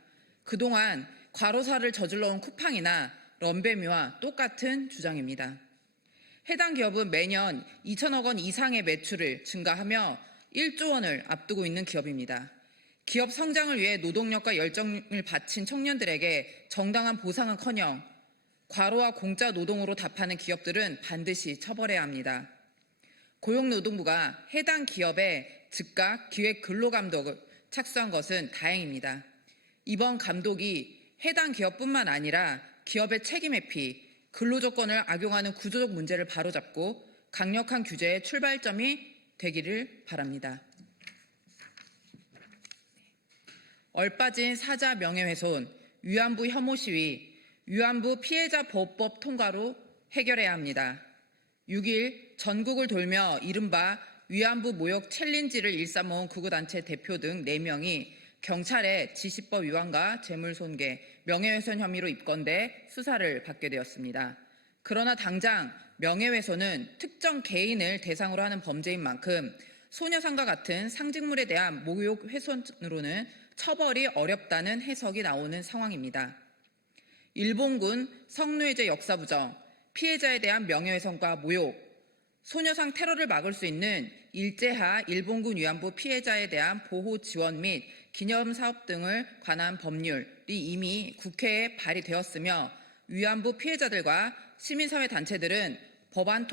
그동안 과로사를 저질러온 쿠팡이나 런베뮤와 똑같은 주장입니다. 해당 기업은 매년 2천억 원 이상의 매출을 증가하며 1조 원을 앞두고 있는 기업입니다. 기업 성장을 위해 노동력과 열정을 바친 청년들에게 정당한 보상은커녕 과로와 공짜 노동으로 답하는 기업들은 반드시 처벌해야 합니다. 고용노동부가 해당 기업에 즉각 기획 근로감독을 착수한 것은 다행입니다. 이번 감독이 해당 기업뿐만 아니라 기업의 책임 회피, 근로조건을 악용하는 구조적 문제를 바로잡고 강력한 규제의 출발점이 되기를 바랍니다. 얼빠진 사자 명예훼손, 위안부 혐오 시위, 위안부 피해자 보호법 통과로 해결해야 합니다. 6일 전국을 돌며 이른바 위안부 모욕 챌린지를 일삼아온 구구단체 대표 등 4명이 경찰에 지시법 위반과 재물손괴, 명예훼손 혐의로 입건돼 수사를 받게 되었습니다. 그러나 당장 명예훼손은 특정 개인을 대상으로 하는 범죄인 만큼 소녀상과 같은 상징물에 대한 모욕 훼손으로는 처벌이 어렵다는 해석이 나오는 상황입니다. 일본군 성노예제 역사부정, 피해자에 대한 명예훼손과 모욕, 소녀상 테러를 막을 수 있는 일제하 일본군 위안부 피해자에 대한 보호 지원 및 기념사업 등을 관한 법률이 이미 국회에 발의되었으며 위안부 피해자들과 시민사회 단체들은 법안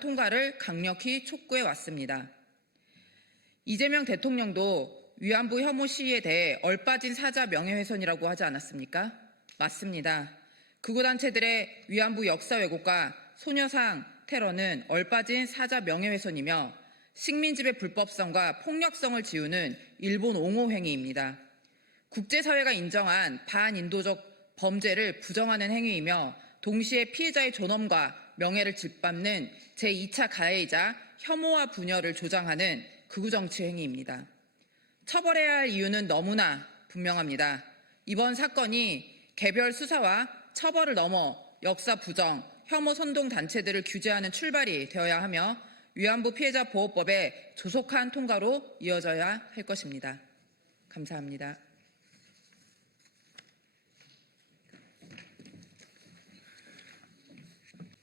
통과를 강력히 촉구해 왔습니다. 이재명 대통령도 위안부 혐오 시위에 대해 얼빠진 사자 명예훼손이라고 하지 않았습니까? 맞습니다. 극우단체들의 위안부 역사 왜곡과 소녀상 테러는 얼빠진 사자 명예훼손이며 식민지배 불법성과 폭력성을 지우는 일본 옹호 행위입니다. 국제사회가 인정한 반인도적 범죄를 부정하는 행위이며 동시에 피해자의 존엄과 명예를 짓밟는 제2차 가해이자 혐오와 분열을 조장하는 극우정치 행위입니다. 처벌해야 할 이유는 너무나 분명합니다. 이번 사건이 개별 수사와 처벌을 넘어 역사 부정, 혐오 선동 단체들을 규제하는 출발이 되어야 하며 위안부 피해자 보호법의 조속한 통과로 이어져야 할 것입니다. 감사합니다.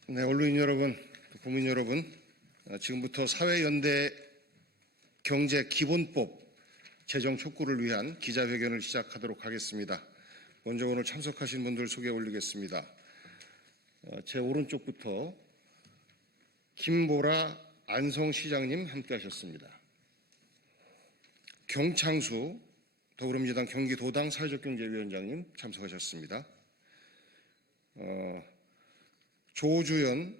네, 언론인 여러분, 국민 여러분, 지금부터 사회연대 경제기본법 제정 촉구를 위한 기자회견을 시작하도록 하겠습니다. 먼저 오늘 참석하신 분들 소개 올리겠습니다. 제 오른쪽부터 김보라 안성시장님 함께 하셨습니다. 경창수 더불어민주당 경기도당 사회적경제위원장님 참석하셨습니다. 조주연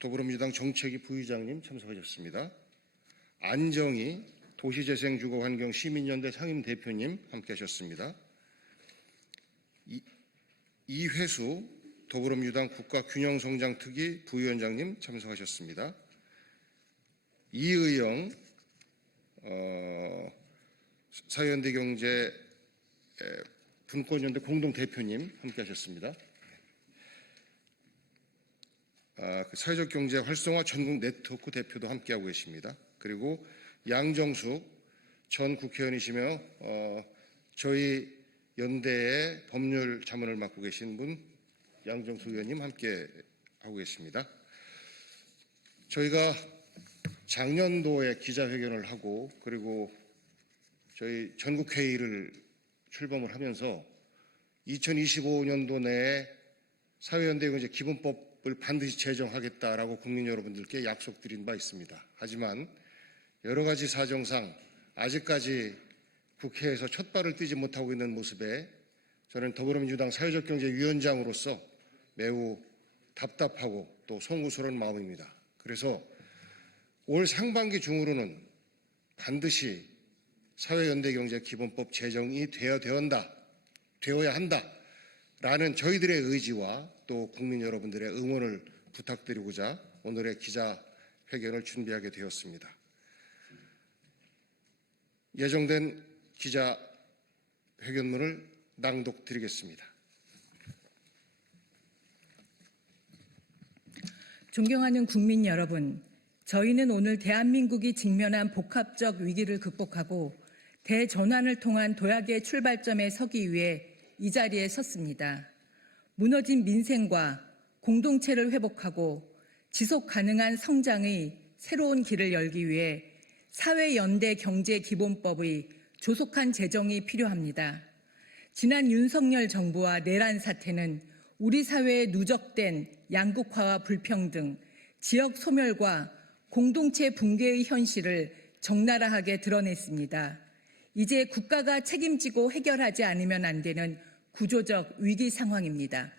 더불어민주당 정책위 부의장님 참석하셨습니다. 안정희 도시재생주거환경시민연대 상임대표님 함께하셨습니다. 이회수 더불어민주당 국가균형성장특위 부위원장님 참석하셨습니다. 이의영 사회연대경제 분권연대 공동대표님 함께하셨습니다. 사회적 경제 활성화 전국 네트워크 대표도 함께하고 계십니다. 그리고 양정숙 전 국회의원이시며 저희 연대의 법률 자문을 맡고 계신 분 양정숙 의원님 함께하고 계십니다. 저희가 작년도에 기자회견을 하고 그리고 저희 전국회의를 출범을 하면서 2025년도 내에 사회연대경제 기본법을 반드시 제정하겠다라고 국민 여러분들께 약속드린 바 있습니다. 하지만 여러 가지 사정상 아직까지 국회에서 첫 발을 떼지 못하고 있는 모습에 저는 더불어민주당 사회적경제위원장으로서 매우 답답하고 또 송구스러운 마음입니다. 그래서 올 상반기 중으로는 반드시 사회연대경제 기본법 제정이 되어야 한다라는 저희들의 의지와 또 국민 여러분들의 응원을 부탁드리고자 오늘의 기자회견을 준비하게 되었습니다. 예정된 기자회견문을 낭독드리겠습니다. 존경하는 국민 여러분, 저희는 오늘 대한민국이 직면한 복합적 위기를 극복하고 대전환을 통한 도약의 출발점에 서기 위해 이 자리에 섰습니다. 무너진 민생과 공동체를 회복하고 지속 가능한 성장의 새로운 길을 열기 위해 사회연대 경제기본법의 조속한 제정이 필요합니다. 지난 윤석열 정부와 내란 사태는 우리 사회에 누적된 양극화와 불평등, 지역 소멸과 공동체 붕괴의 현실을 적나라하게 드러냈습니다. 이제 국가가 책임지고 해결하지 않으면 안 되는 구조적 위기 상황입니다.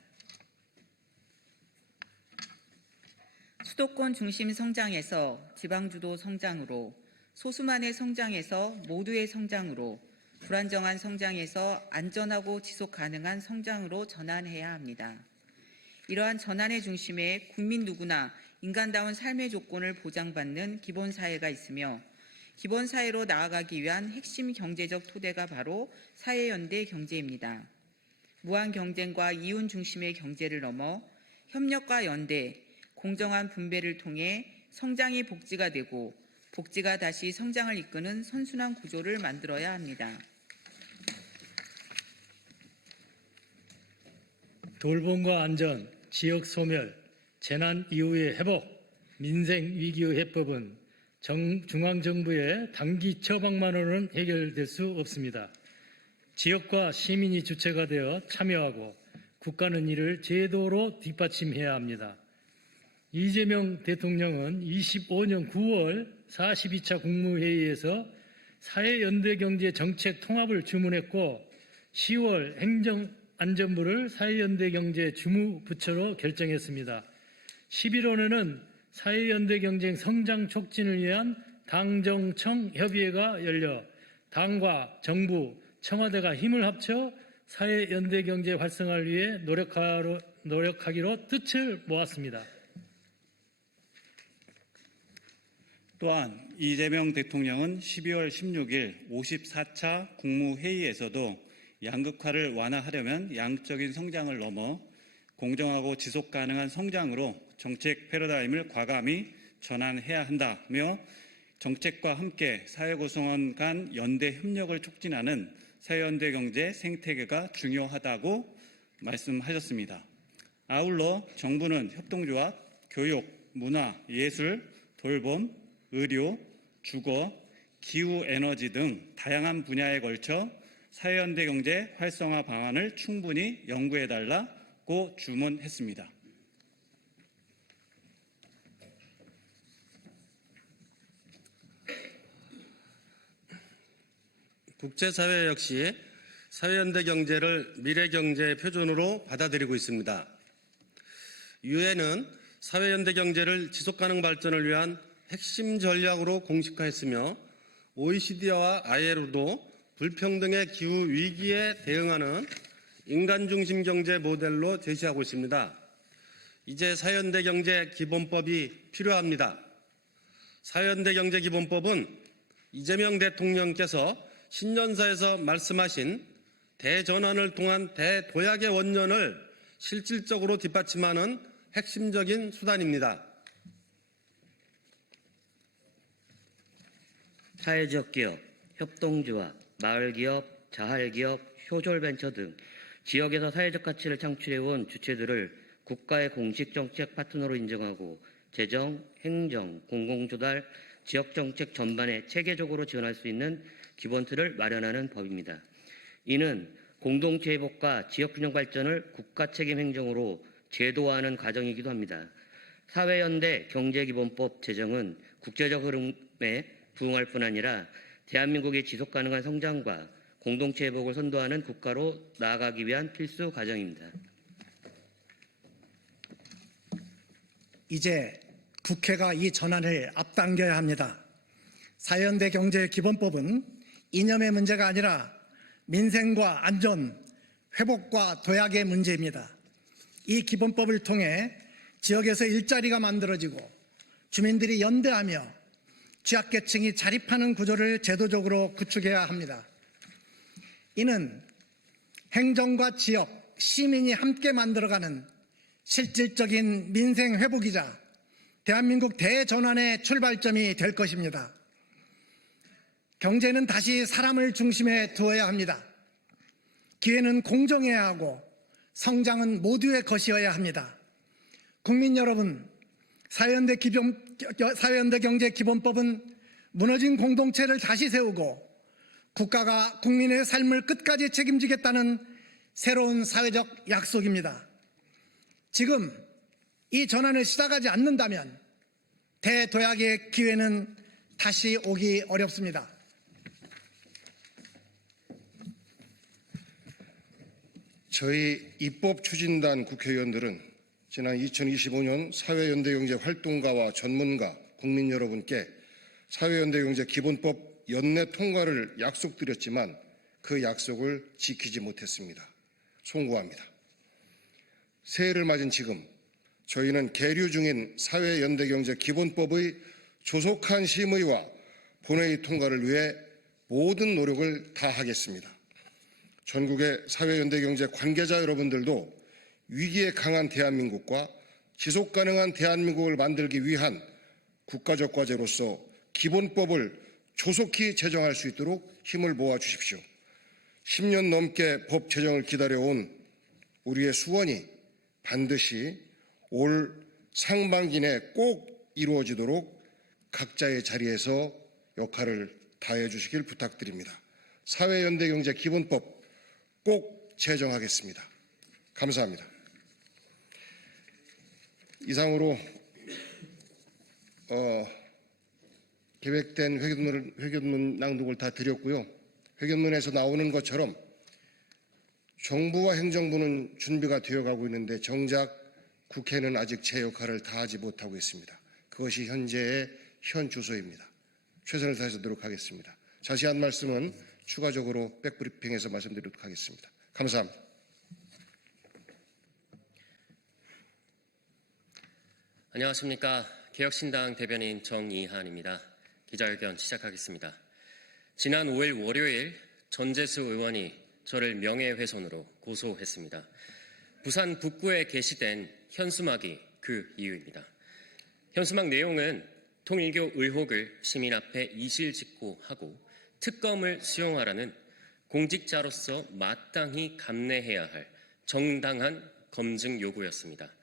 수도권 중심 성장에서 지방주도 성장으로, 소수만의 성장에서 모두의 성장으로, 불안정한 성장에서 안전하고 지속 가능한 성장으로 전환해야 합니다. 이러한 전환의 중심에 국민 누구나 인간다운 삶의 조건을 보장받는 기본사회가 있으며 기본사회로 나아가기 위한 핵심 경제적 토대가 바로 사회연대 경제입니다. 무한 경쟁과 이윤 중심의 경제를 넘어 협력과 연대, 공정한 분배를 통해 성장이 복지가 되고 복지가 다시 성장을 이끄는 선순환 구조를 만들어야 합니다. 돌봄과 안전, 지역 소멸, 재난 이후의 회복, 민생 위기의 해법은 중앙정부의 단기 처방만으로는 해결될 수 없습니다. 지역과 시민이 주체가 되어 참여하고 국가는 이를 제도로 뒷받침해야 합니다. 이재명 대통령은 25년 9월 42차 국무회의에서 사회연대경제 정책 통합을 주문했고 10월 행정안전부를 사회연대경제 주무부처로 결정했습니다. 11월에는 사회연대경제 성장 촉진을 위한 당정청 협의회가 열려 당과 정부, 청와대가 힘을 합쳐 사회연대경제 활성화를 위해 노력하기로 뜻을 모았습니다. 또한 이재명 대통령은 12월 16일 54차 국무회의에서도 양극화를 완화하려면 양적인 성장을 넘어 공정하고 지속 가능한 성장으로 정책 패러다임을 과감히 전환해야 한다며 정책과 함께 사회 구성원 간 연대 협력을 촉진하는 사회연대 경제 생태계가 중요하다고 말씀하셨습니다. 아울러 정부는 협동조합, 교육, 문화, 예술, 돌봄, 의료, 주거, 기후에너지 등 다양한 분야에 걸쳐 사회연대 경제 활성화 방안을 충분히 연구해달라고 주문했습니다. 국제사회 역시 사회연대 경제를 미래경제의 표준으로 받아들이고 있습니다. 유엔은 사회연대 경제를 지속가능 발전을 위한 핵심 전략으로 공식화했으며 OECD와 ILO도 불평등의 기후 위기에 대응하는 인간 중심 경제 모델로 제시하고 있습니다. 이제 사회연대 경제 기본법이 필요합니다. 사회연대 경제 기본법은 이재명 대통령께서 신년사에서 말씀하신 대전환을 통한 대도약의 원년을 실질적으로 뒷받침하는 핵심적인 수단입니다. 사회적 기업, 협동조합, 마을기업, 자활기업, 효졸벤처 등 지역에서 사회적 가치를 창출해온 주체들을 국가의 공식 정책 파트너로 인정하고 재정, 행정, 공공조달, 지역정책 전반에 체계적으로 지원할 수 있는 기본틀을 마련하는 법입니다. 이는 공동체 회복과 지역균형 발전을 국가 책임 행정으로 제도화하는 과정이기도 합니다. 사회연대 경제기본법 제정은 국제적 흐름에 부응할 뿐 아니라 대한민국의 지속가능한 성장과 공동체 회복을 선도하는 국가로 나아가기 위한 필수 과정입니다. 이제 국회가 이 전환을 앞당겨야 합니다. 사회연대 경제기본법은 이념의 문제가 아니라 민생과 안전, 회복과 도약의 문제입니다. 이 기본법을 통해 지역에서 일자리가 만들어지고 주민들이 연대하며 취약계층이 자립하는 구조를 제도적으로 구축해야 합니다. 이는 행정과 지역, 시민이 함께 만들어가는 실질적인 민생 회복이자 대한민국 대전환의 출발점이 될 것입니다. 경제는 다시 사람을 중심에 두어야 합니다. 기회는 공정해야 하고 성장은 모두의 것이어야 합니다. 국민 여러분, 사회연대 경제기본법은 무너진 공동체를 다시 세우고 국가가 국민의 삶을 끝까지 책임지겠다는 새로운 사회적 약속입니다. 지금 이 전환을 시작하지 않는다면 대도약의 기회는 다시 오기 어렵습니다. 저희 입법추진단 국회의원들은 지난 2025년 사회연대경제 활동가와 전문가, 국민 여러분께 사회연대경제 기본법 연내 통과를 약속드렸지만 그 약속을 지키지 못했습니다. 송구합니다. 새해를 맞은 지금 저희는 계류 중인 사회연대경제 기본법의 조속한 심의와 본회의 통과를 위해 모든 노력을 다하겠습니다. 전국의 사회연대경제 관계자 여러분들도 위기에 강한 대한민국과 지속가능한 대한민국을 만들기 위한 국가적 과제로서 기본법을 조속히 제정할 수 있도록 힘을 모아 주십시오. 10년 넘게 법 제정을 기다려온 우리의 수원이 반드시 올 상반기 내 꼭 이루어지도록 각자의 자리에서 역할을 다해 주시길 부탁드립니다. 사회연대경제 기본법 꼭 제정하겠습니다. 감사합니다. 이상으로 계획된 회견문 낭독을 다 드렸고요. 회견문에서 나오는 것처럼 정부와 행정부는 준비가 되어가고 있는데 정작 국회는 아직 제 역할을 다하지 못하고 있습니다. 그것이 현재의 현 주소입니다. 최선을 다해서 노력하겠습니다. 자세한 말씀은 추가적으로 백브리핑에서 말씀드리도록 하겠습니다. 감사합니다. 안녕하십니까. 개혁신당 대변인 정이한입니다. 기자회견 시작하겠습니다. 지난 5일 월요일 전재수 의원이 저를 명예훼손으로 고소했습니다. 부산 북구에 게시된 현수막이 그 이유입니다. 현수막 내용은 통일교 의혹을 시민 앞에 이실직고하고 특검을 수용하라는 공직자로서 마땅히 감내해야 할 정당한 검증 요구였습니다.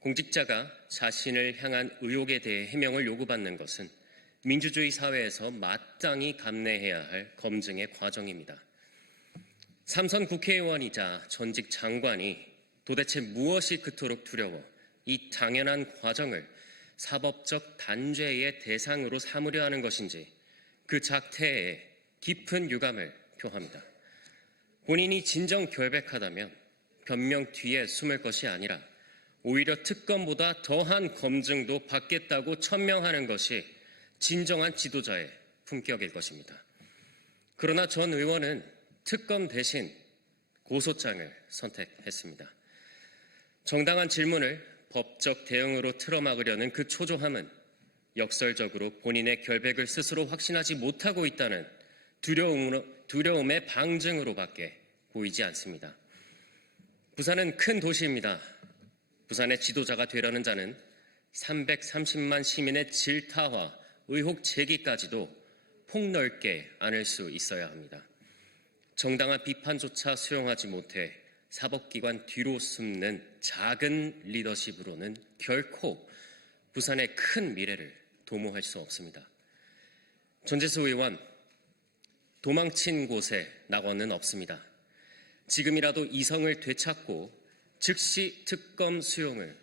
공직자가 자신을 향한 의혹에 대해 해명을 요구받는 것은 민주주의 사회에서 마땅히 감내해야 할 검증의 과정입니다. 삼선 국회의원이자 전직 장관이 도대체 무엇이 그토록 두려워 이 당연한 과정을 사법적 단죄의 대상으로 삼으려 하는 것인지 그 작태에 깊은 유감을 표합니다. 본인이 진정 결백하다면 변명 뒤에 숨을 것이 아니라 오히려 특검보다 더한 검증도 받겠다고 천명하는 것이 진정한 지도자의 품격일 것입니다. 그러나 전 의원은 특검 대신 고소장을 선택했습니다. 정당한 질문을 법적 대응으로 틀어막으려는 그 초조함은 역설적으로 본인의 결백을 스스로 확신하지 못하고 있다는 두려움의 방증으로밖에 보이지 않습니다. 부산은 큰 도시입니다. 부산의 지도자가 되려는 자는 330만 시민의 질타와 의혹 제기까지도 폭넓게 안을 수 있어야 합니다. 정당한 비판조차 수용하지 못해 사법기관 뒤로 숨는 작은 리더십으로는 결코 부산의 큰 미래를 도모할 수 없습니다. 전재수 의원, 도망친 곳에 낙원은 없습니다. 지금이라도 이성을 되찾고 즉시 특검 수용을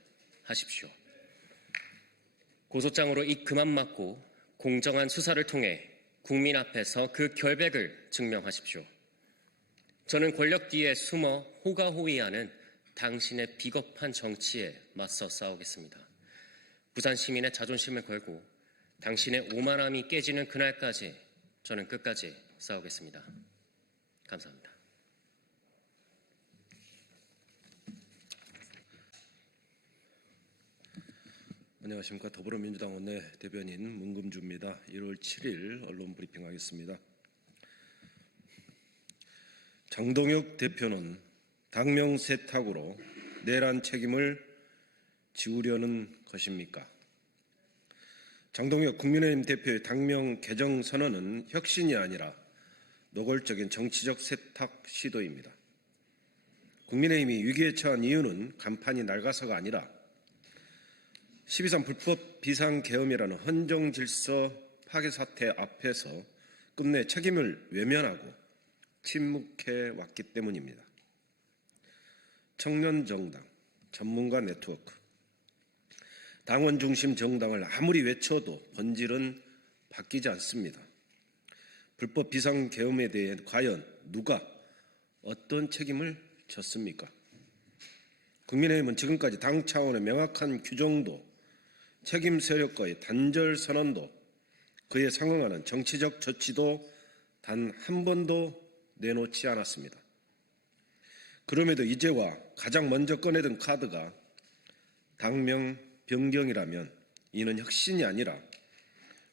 하십시오. 고소장으로 입 그만 막고 공정한 수사를 통해 국민 앞에서 그 결백을 증명하십시오. 저는 권력 뒤에 숨어 호가호위하는 당신의 비겁한 정치에 맞서 싸우겠습니다. 부산 시민의 자존심을 걸고 당신의 오만함이 깨지는 그날까지 저는 끝까지 싸우겠습니다. 감사합니다. 안녕하십니까. 더불어민주당 원내대변인 문금주입니다. 1월 7일 언론 브리핑하겠습니다. 장동혁 대표는 당명 세탁으로 내란 책임을 지우려는 것입니까? 장동혁 국민의힘 대표의 당명 개정 선언은 혁신이 아니라 노골적인 정치적 세탁 시도입니다. 국민의힘이 위기에 처한 이유는 간판이 낡아서가 아니라 12.3 불법 비상계엄이라는 헌정질서 파괴 사태 앞에서 끝내 책임을 외면하고 침묵해 왔기 때문입니다. 청년정당, 전문가 네트워크, 당원 중심 정당을 아무리 외쳐도 본질은 바뀌지 않습니다. 불법 비상계엄에 대해 과연 누가 어떤 책임을 졌습니까? 국민의힘은 지금까지 당 차원의 명확한 규정도 책임 세력과의 단절 선언도 그에 상응하는 정치적 조치도 단 한 번도 내놓지 않았습니다. 그럼에도 이제와 가장 먼저 꺼내든 카드가 당명 변경이라면 이는 혁신이 아니라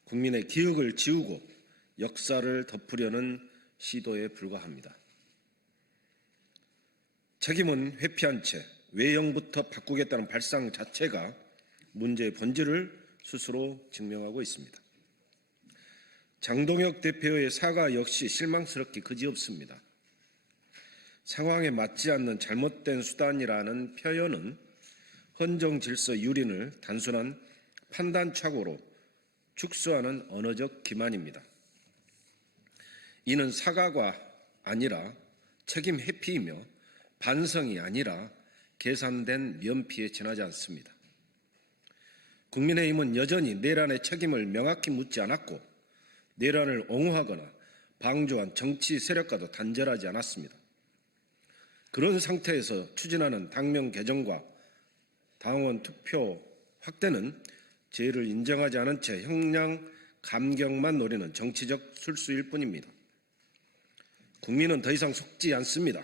국민의 기억을 지우고 역사를 덮으려는 시도에 불과합니다. 책임은 회피한 채 외형부터 바꾸겠다는 발상 자체가 문제의 본질을 스스로 증명하고 있습니다. 장동혁 대표의 사과 역시 실망스럽기 그지없습니다. 상황에 맞지 않는 잘못된 수단이라는 표현은 헌정 질서 유린을 단순한 판단착오로 축소하는 언어적 기만입니다. 이는 사과가 아니라 책임 회피이며 반성이 아니라 계산된 면피에 지나지 않습니다. 국민의힘은 여전히 내란의 책임을 명확히 묻지 않았고 내란을 옹호하거나 방조한 정치 세력과도 단절하지 않았습니다. 그런 상태에서 추진하는 당명 개정과 당원 투표 확대는 죄를 인정하지 않은 채 형량 감경만 노리는 정치적 술수일 뿐입니다. 국민은 더 이상 속지 않습니다.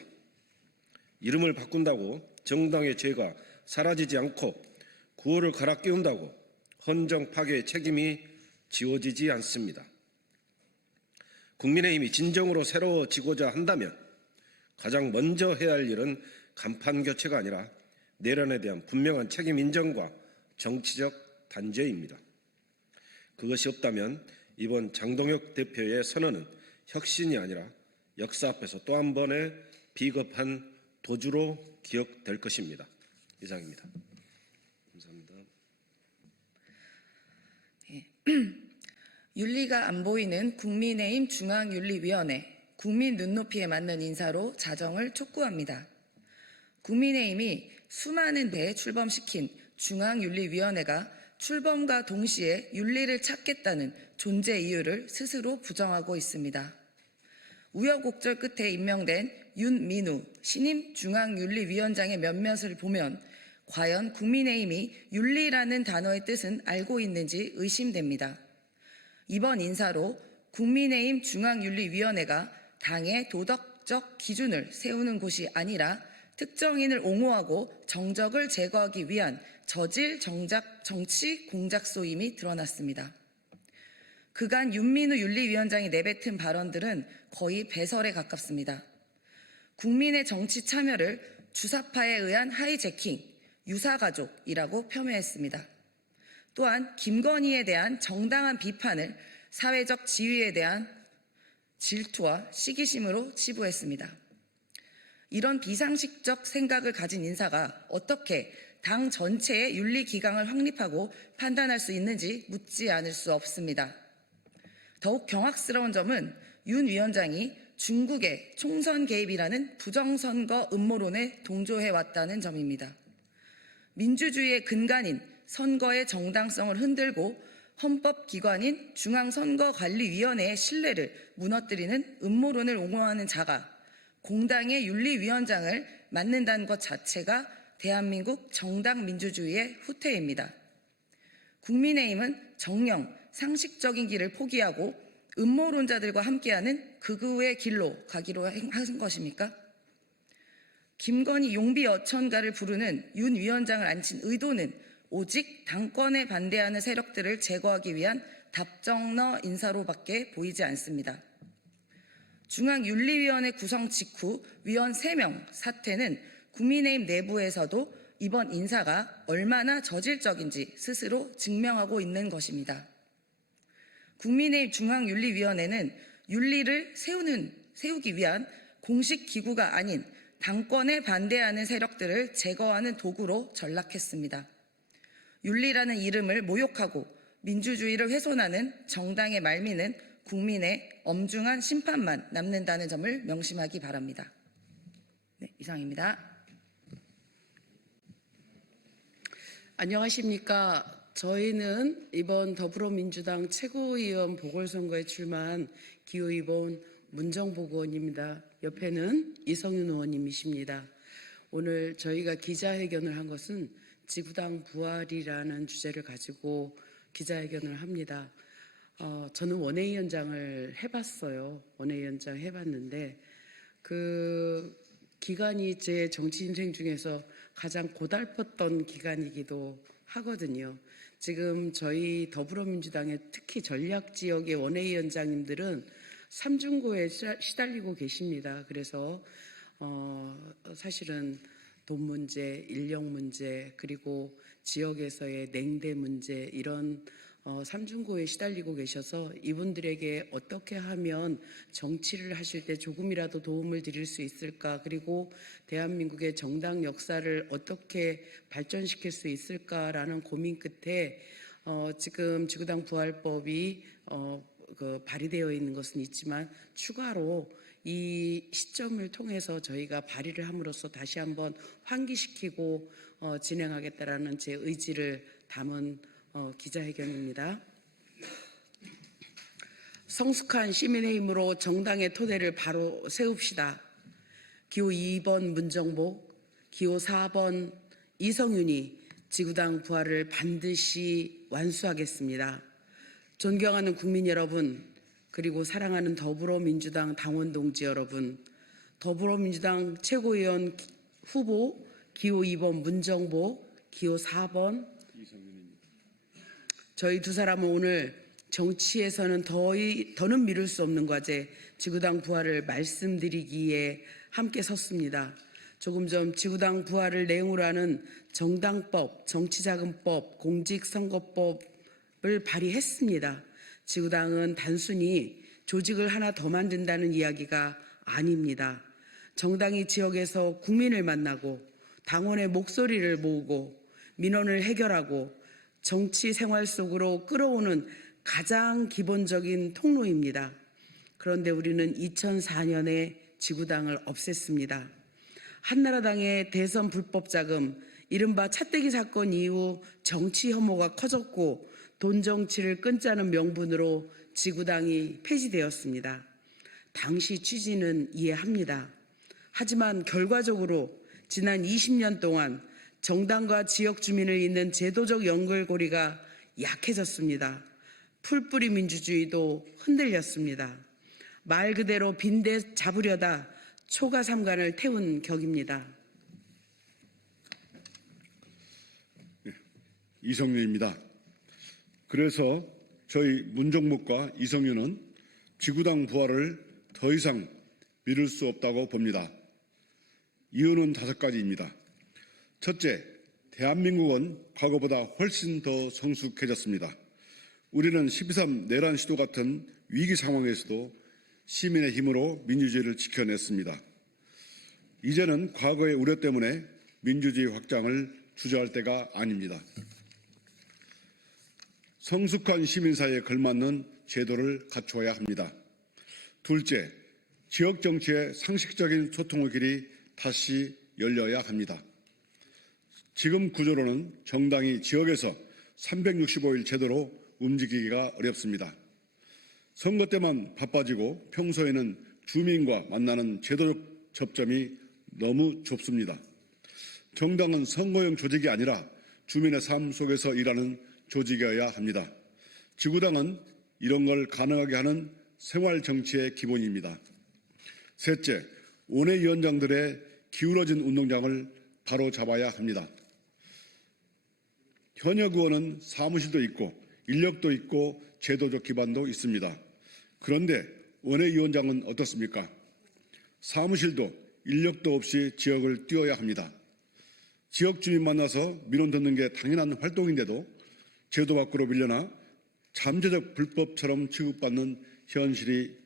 이름을 바꾼다고 정당의 죄가 사라지지 않고 구호를 갈아 끼운다고 헌정 파괴의 책임이 지워지지 않습니다. 국민의힘이 진정으로 새로워지고자 한다면 가장 먼저 해야 할 일은 간판 교체가 아니라 내란에 대한 분명한 책임 인정과 정치적 단죄입니다. 그것이 없다면 이번 장동혁 대표의 선언은 혁신이 아니라 역사 앞에서 또 한 번의 비겁한 도주로 기억될 것입니다. 이상입니다. 감사합니다. 윤리가 안 보이는 국민의힘 중앙윤리위원회, 국민 눈높이에 맞는 인사로 자정을 촉구합니다. 국민의힘이 수많은 데에 출범시킨 중앙윤리위원회가 출범과 동시에 윤리를 찾겠다는 존재 이유를 스스로 부정하고 있습니다. 우여곡절 끝에 임명된 윤민우 신임 중앙윤리위원장의 면면을 보면 과연 국민의힘이 윤리라는 단어의 뜻은 알고 있는지 의심됩니다. 이번 인사로 국민의힘 중앙윤리위원회가 당의 도덕적 기준을 세우는 곳이 아니라 특정인을 옹호하고 정적을 제거하기 위한 저질 정치 공작소임이 드러났습니다. 그간 윤민우 윤리위원장이 내뱉은 발언들은 거의 배설에 가깝습니다. 국민의 정치 참여를 주사파에 의한 하이제킹, 유사가족이라고 폄훼했습니다. 또한 김건희에 대한 정당한 비판을 사회적 지위에 대한 질투와 시기심으로 치부했습니다. 이런 비상식적 생각을 가진 인사가 어떻게 당 전체의 윤리기강을 확립하고 판단할 수 있는지 묻지 않을 수 없습니다. 더욱 경악스러운 점은 윤 위원장이 중국의 총선 개입이라는 부정선거 음모론에 동조해왔다는 점입니다. 민주주의의 근간인 선거의 정당성을 흔들고 헌법기관인 중앙선거관리위원회의 신뢰를 무너뜨리는 음모론을 옹호하는 자가 공당의 윤리위원장을 맡는다는 것 자체가 대한민국 정당 민주주의의 후퇴입니다. 국민의힘은 정령 상식적인 길을 포기하고 음모론자들과 함께하는 극우의 길로 가기로 한 것입니까? 김건희 용비 어천가를 부르는 윤 위원장을 앉힌 의도는 오직 당권에 반대하는 세력들을 제거하기 위한 답정너 인사로밖에 보이지 않습니다. 중앙윤리위원회 구성 직후 위원 3명 사퇴는 국민의힘 내부에서도 이번 인사가 얼마나 저질적인지 스스로 증명하고 있는 것입니다. 국민의힘 중앙윤리위원회는 윤리를 세우기 위한 공식 기구가 아닌 당권에 반대하는 세력들을 제거하는 도구로 전락했습니다. 윤리라는 이름을 모욕하고 민주주의를 훼손하는 정당의 말미는 국민의 엄중한 심판만 남는다는 점을 명심하기 바랍니다. 네, 이상입니다. 안녕하십니까. 저희는 이번 더불어민주당 최고위원 보궐선거에 출마한 기호 2번 문정복 의원입니다. 옆에는 이성윤 의원님이십니다. 오늘 저희가 기자회견을 한 것은 지구당 부활이라는 주제를 가지고 기자회견을 합니다. 저는 원외위원장을 해봤어요. 원외위원장 해봤는데 그 기간이 제 정치 인생 중에서 가장 고달팠던 기간이기도 하거든요. 지금 저희 더불어민주당의 특히 전략지역의 원외위원장님들은 삼중고에 시달리고 계십니다. 그래서 사실은 돈 문제, 인력 문제, 그리고 지역에서의 냉대 문제 이런 삼중고에 시달리고 계셔서 이분들에게 어떻게 하면 정치를 하실 때 조금이라도 도움을 드릴 수 있을까, 그리고 대한민국의 정당 역사를 어떻게 발전시킬 수 있을까라는 고민 끝에 지금 지구당 부활법이 발의되어 있는 것은 있지만 추가로 이 시점을 통해서 저희가 발의를 함으로써 다시 한번 환기시키고 진행하겠다라는 제 의지를 담은 기자회견입니다. 성숙한 시민의 힘으로 정당의 토대를 바로 세웁시다. 기호 2번 문정복, 기호 4번 이성윤이 지구당 부활을 반드시 완수하겠습니다. 존경하는 국민 여러분, 그리고 사랑하는 더불어민주당 당원 동지 여러분, 더불어민주당 최고위원 후보 기호 2번 문정복, 기호 4번 저희 두 사람은 오늘 정치에서는 더는 미룰 수 없는 과제 지구당 부활을 말씀드리기에 함께 섰습니다. 조금 전 지구당 부활을 내용으로 하는 정당법, 정치자금법, 공직선거법을 발의했습니다. 지구당은 단순히 조직을 하나 더 만든다는 이야기가 아닙니다. 정당이 지역에서 국민을 만나고 당원의 목소리를 모으고 민원을 해결하고 정치 생활 속으로 끌어오는 가장 기본적인 통로입니다. 그런데 우리는 2004년에 지구당을 없앴습니다. 한나라당의 대선 불법 자금, 이른바 차떼기 사건 이후 정치 혐오가 커졌고 돈 정치를 끊자는 명분으로 지구당이 폐지되었습니다. 당시 취지는 이해합니다. 하지만 결과적으로 지난 20년 동안 정당과 지역 주민을 잇는 제도적 연결고리가 약해졌습니다. 풀뿌리 민주주의도 흔들렸습니다. 말 그대로 빈대 잡으려다 초가 삼간을 태운 격입니다. 이성윤입니다. 그래서 저희 문정목과 이성윤은 지구당 부활을 더 이상 미룰 수 없다고 봅니다. 이유는 5가지입니다. 첫째, 대한민국은 과거보다 훨씬 더 성숙해졌습니다. 우리는 12.3 내란 시도 같은 위기 상황에서도 시민의 힘으로 민주주의를 지켜냈습니다. 이제는 과거의 우려 때문에 민주주의 확장을 주저할 때가 아닙니다. 성숙한 시민사회에 걸맞는 제도를 갖추어야 합니다. 둘째, 지역 정치의 상식적인 소통의 길이 다시 열려야 합니다. 지금 구조로는 정당이 지역에서 365일 제대로 움직이기가 어렵습니다. 선거 때만 바빠지고 평소에는 주민과 만나는 제도적 접점이 너무 좁습니다. 정당은 선거용 조직이 아니라 주민의 삶 속에서 일하는 조직이어야 합니다. 지구당은 이런 걸 가능하게 하는 생활 정치의 기본입니다. 셋째, 원외위원장들의 기울어진 운동장을 바로 잡아야 합니다. 현역 의원은 사무실도 있고 인력도 있고 제도적 기반도 있습니다. 그런데 원외위원장은 어떻습니까? 사무실도 인력도 없이 지역을 뛰어야 합니다. 지역 주민 만나서 민원 듣는 게 당연한 활동인데도 제도 밖으로 밀려나 잠재적 불법처럼 취급받는 현실입니다.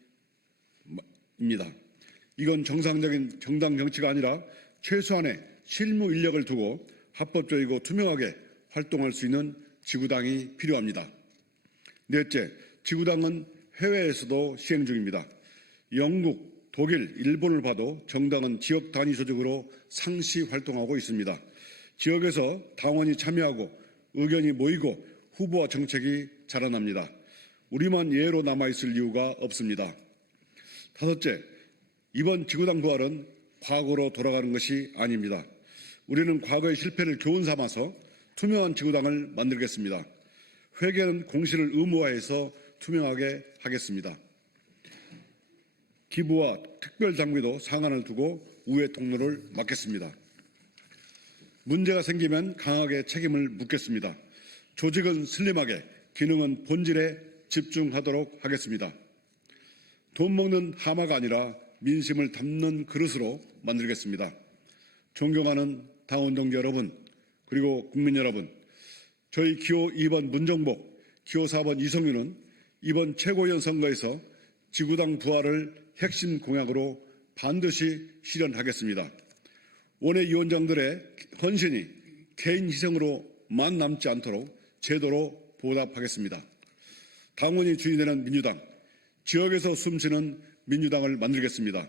이건 정상적인 정당 정치가 아니라 최소한의 실무 인력을 두고 합법적이고 투명하게 활동할 수 있는 지구당이 필요합니다. 넷째, 지구당은 해외에서도 시행 중입니다. 영국, 독일, 일본을 봐도 정당은 지역 단위 조직으로 상시 활동하고 있습니다. 지역에서 당원이 참여하고 의견이 모이고 후보와 정책이 자라납니다. 우리만 예로 남아있을 이유가 없습니다. 다섯째, 이번 지구당 부활은 과거로 돌아가는 것이 아닙니다. 우리는 과거의 실패를 교훈 삼아서 투명한 지구당을 만들겠습니다. 회계는 공시를 의무화해서 투명하게 하겠습니다. 기부와 특별당비도 상한을 두고 우회 통로를 막겠습니다. 문제가 생기면 강하게 책임을 묻겠습니다. 조직은 슬림하게, 기능은 본질에 집중하도록 하겠습니다. 돈 먹는 하마가 아니라 민심을 담는 그릇으로 만들겠습니다. 존경하는 당원 동지 여러분, 그리고 국민 여러분, 저희 기호 2번 문정복, 기호 4번 이성윤은 이번 최고위원 선거에서 지구당 부활을 핵심 공약으로 반드시 실현하겠습니다. 원외위원장들의 헌신이 개인 희생으로만 남지 않도록 제도로 보답하겠습니다. 당원이 주인되는 민주당, 지역에서 숨쉬는 민주당을 만들겠습니다.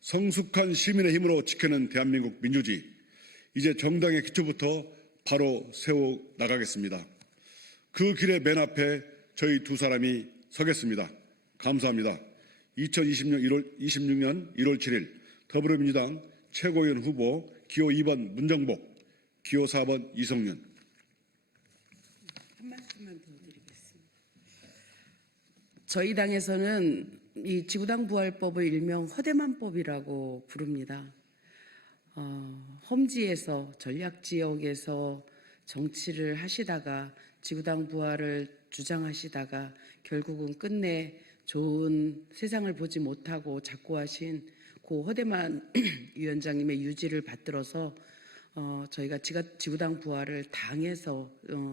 성숙한 시민의 힘으로 지켜낸 대한민국 민주주의, 이제 정당의 기초부터 바로 세워나가겠습니다. 그 길의 맨 앞에 저희 두 사람이 서겠습니다. 감사합니다. 2026년 1월 7일 더불어민주당 최고위원 후보 기호 2번 문정복, 기호 4번 이성윤. 한 말씀만 더 드리겠습니다. 저희 당에서는 이 지구당 부활법을 일명 허대만법이라고 부릅니다. 험지에서 전략지역에서 정치를 하시다가 지구당 부활을 주장하시다가 결국은 끝내 좋은 세상을 보지 못하고 자꾸 하신 고 허대만 위원장님의 유지를 받들어서 저희가 지구당 부활을 당에서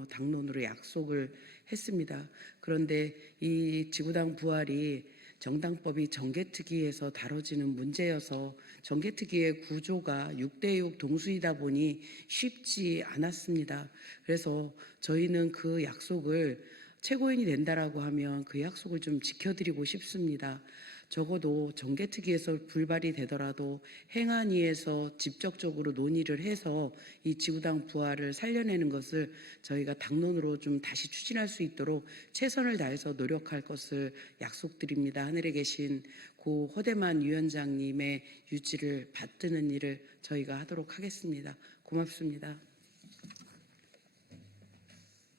당론으로 약속을 했습니다. 그런데 이 지구당 부활이 정당법이 정개특위에서 다뤄지는 문제여서 정개특위의 구조가 6대6 동수이다 보니 쉽지 않았습니다. 그래서 저희는 그 약속을 최고위원이 된다라고 하면 그 약속을 좀 지켜드리고 싶습니다. 적어도 정개특위에서 불발이 되더라도 행안위에서 직접적으로 논의를 해서 이 지구당 부활을 살려내는 것을 저희가 당론으로 좀 다시 추진할 수 있도록 최선을 다해서 노력할 것을 약속드립니다. 하늘에 계신 고 허대만 위원장님의 유지를 받드는 일을 저희가 하도록 하겠습니다. 고맙습니다.